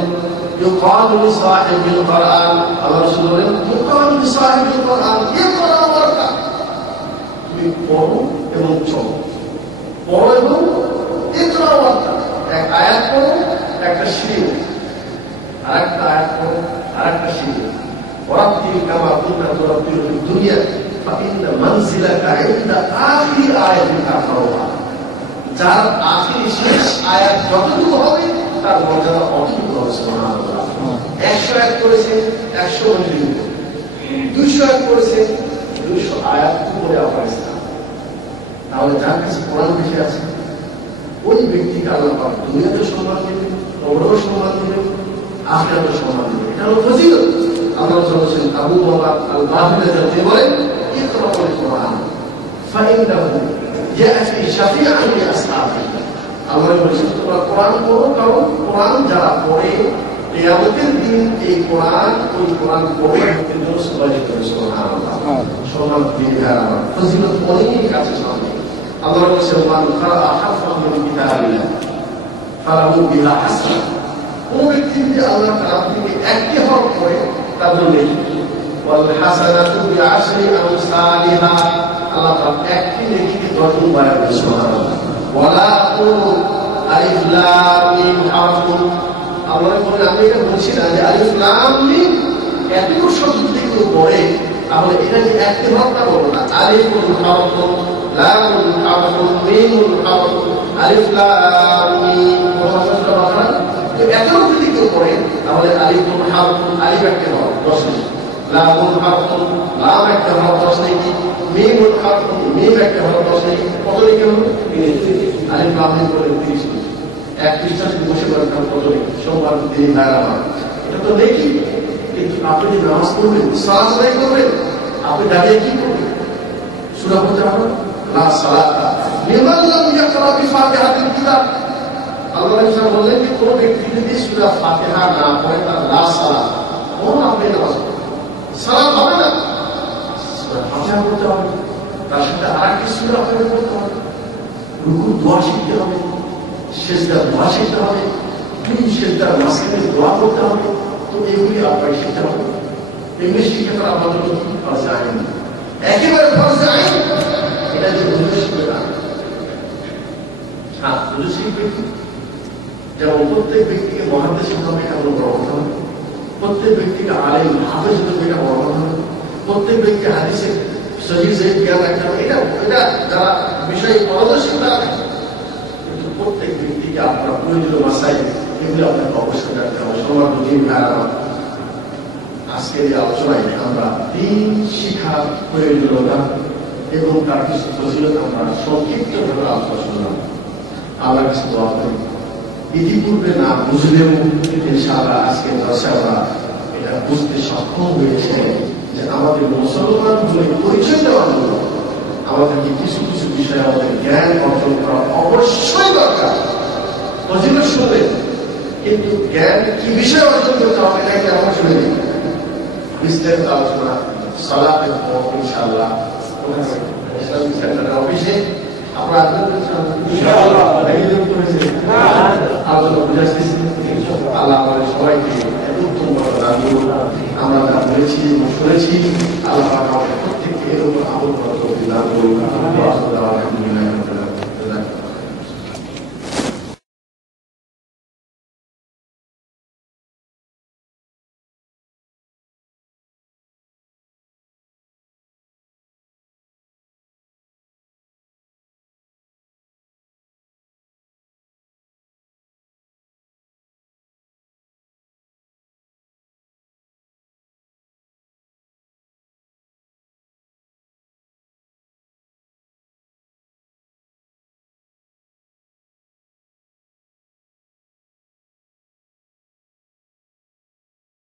ইউকালু লিসাহিবিল কুরআন, আল্লাহ রাসূল বলেন ইউকালু লিসাহিবিল কুরআন ইকরা ওয়ারকা, তুমি পড়ো এবং চলো, পড়ো এবং ইকরা ওয়ারকা, এক আয়াত পড়ো একটা সিঁড়ি, আরেকটা আয়াত পড়ো আরেকটা সিঁড়ি। ওয়ারাত্তিল কামা কুনতা তুরাত্তিলু ফিদ দুনিয়া ফাইন্না মানজিলাকা ইনদা আখির আয়াতিন তাকরাউহা, যার আখির শেষ আয়াত যতটুকু হবে তার মর্যাদা অতটুকু হবে। সুবহানাল্লাহ। 100 আয়াত করেছে 100 মঞ্জুরি, 200 আয়াত করেছে 200 আয়াত উপরে আফগানিস্তান। তাহলে যার কাছে কোরআন বেশি আছে ওই ব্যক্তিকে আল্লাহ পাক দুনিয়াতেও সম্মান দেবেন, কবরেও সম্মান দেবেন, আখিরাতেও সম্মান দেবেন। এটা হলো ফজিলত। আল্লাহ রাসূল বলেছেন, আবু বকর আল-বাহিলি তিনি বলেন ইকরাউল কুরআন ফাইন্নাহু ইয়াতি শাফিআন লিআসহাবিহি, আল্লাহ বলেছেন তোমরা কোরআন পড়ো, কারণ কোরআন যারা পড়ে কিয়ামতের দিন এই কোরআন ওই কোরআন পড়ে মুক্তির জন্য সুপারিশ করে। সুবহানাল্লাহ। সম্মান দিবেন, ফজিলত অনেক কাছে সামনে। আল্লাহ বলেছেন মান ক্বারা হারফান মিন কিতাবিল্লাহ ফালাহু বিহা হাসানাহ, কোন ব্যক্তি যদি আল্লাহর কালাম থেকে একটি হরফ পড়ে তার জন্য নেকি, ওয়াল হাসানাতু বিআশরি আমসালিহা, আল্লাহ পাক একটি নেকিকে 10 গুণ বাড়ায় দেন। সুবহানাল্লাহ। ওয়ালা কুলু আলিফ লাম মিম হারফুন, আল্লাহ বলেন আমি এটা বলছি না যে আলিফ লাম মিম এতটুকু শব্দ থেকে পড়ে তাহলে এটা যে একটি হরফ তা বলবো না। আলিফুন হারফুন, লামুন হারফুন, মিমুন হারফুন, আলিফ লাম মিম মুহাম্মাদুর রাসূল, এতটুকু যদি কেউ পড়ে তাহলে আলিফুন হারফুন, আলিফ একটা হরফ 10 নেকি, লামুন হারফুন, লাম একটা হরফ 10 নেকি, মিমুন হারফুন, মিম একটা হরফ 10 নেকি, কত নেকি হলো? আলিফ লাম মিম পড়ে 30 নেকি। এক পৃষ্ঠা যদি বসে করেন তাহলে কত নেকি? সোমবার দিন ভাইরাবার, এটা তো নেকি। কিন্তু আপনি যদি নামাজ পড়বেন, সালাত আদায় করবেন, আপনি দাঁড়িয়ে কি করবেন? সূরা পড়তে পারবেন? লা সালাতা লিমান লাম ইয়াকরা বিফাতিহাতিল কিতাব, আল্লাহ রাসূল বললেন যে কোন ব্যক্তি যদি সূরা ফাতিহা না পড়ে তার লা সালাত, কোন আপনি নামাজ পড়বেন, সালাত হবে না। সূরা ফাতিহা পড়তে হবে, তার সাথে আরেকটি সূরা আপনাকে পড়তে হবে, রুকু দোয়া শিখতে হবে, সেজদা দোয়া শিখতে হবে, দুই সেজদার মাঝখানে দোয়া করতে হবে। তো এগুলি আপনাকে শিখতে হবে। এগুলি শিখে তার আপনার জন্য কি ফরজ আইন, একেবারে ফরজ আইন। এটা যে বুঝে শিখবে না, হ্যাঁ বুঝে শিখবে। যেমন প্রত্যেক ব্যক্তিকে মহাদেশ হতে হবে, এটা কোনো বড় কথা হবে। প্রত্যেক ব্যক্তিকে আলেম হাফেজ হতে হবে, এটা বড় কথা হবে। প্রত্যেক ব্যক্তি হাদিসে সহিহ জ্ঞান রাখতে হবে, এটা যারা বিষয়ে পারদর্শী তারা থাকে। কিন্তু প্রত্যেক ব্যক্তিকে আপনার প্রয়োজনীয় মাসাইল এগুলো আপনাকে অবশ্যই রাখতে হবে। সবার দিন ভাড়া আজকের এই আলোচনায় আমরা দিন শিক্ষার প্রয়োজনীয়তা এবং তার কিছু ফজিলত আমরা সংক্ষিপ্তভাবে আলোচনা শুনলাম। আল্লাহ কাছে দোয়া করি ইতিপূর্বে না বুঝলেও ইনশাআল্লাহ আজকে দর্শে আমরা এটা বুঝতে সক্ষম হয়েছে যে আমাদের মুসলমান বলে পরিচয় দেওয়ার জন্য আমাদেরকে কিছু কিছু বিষয়ে আমাদের জ্ঞান অর্জন করা অবশ্যই দরকার। ফজিলত শুনবেন, কিন্তু জ্ঞান কি বিষয়ে অর্জন করতে হবে এটাকে আমরা শুনে নিই। বিস্তারিত আলোচনা সালাতের পর ইনশাআল্লাহ ইসলামিক সেন্টারের অফিসে আমরা আলোচনা বুঝাচ্ছি। আল্লাহ আমাদের সবাইকে উত্তম আমরা যা বলেছি শুনেছি, আল্লাহ আমাদের প্রত্যেককে এরকম আমল করার দান করুন।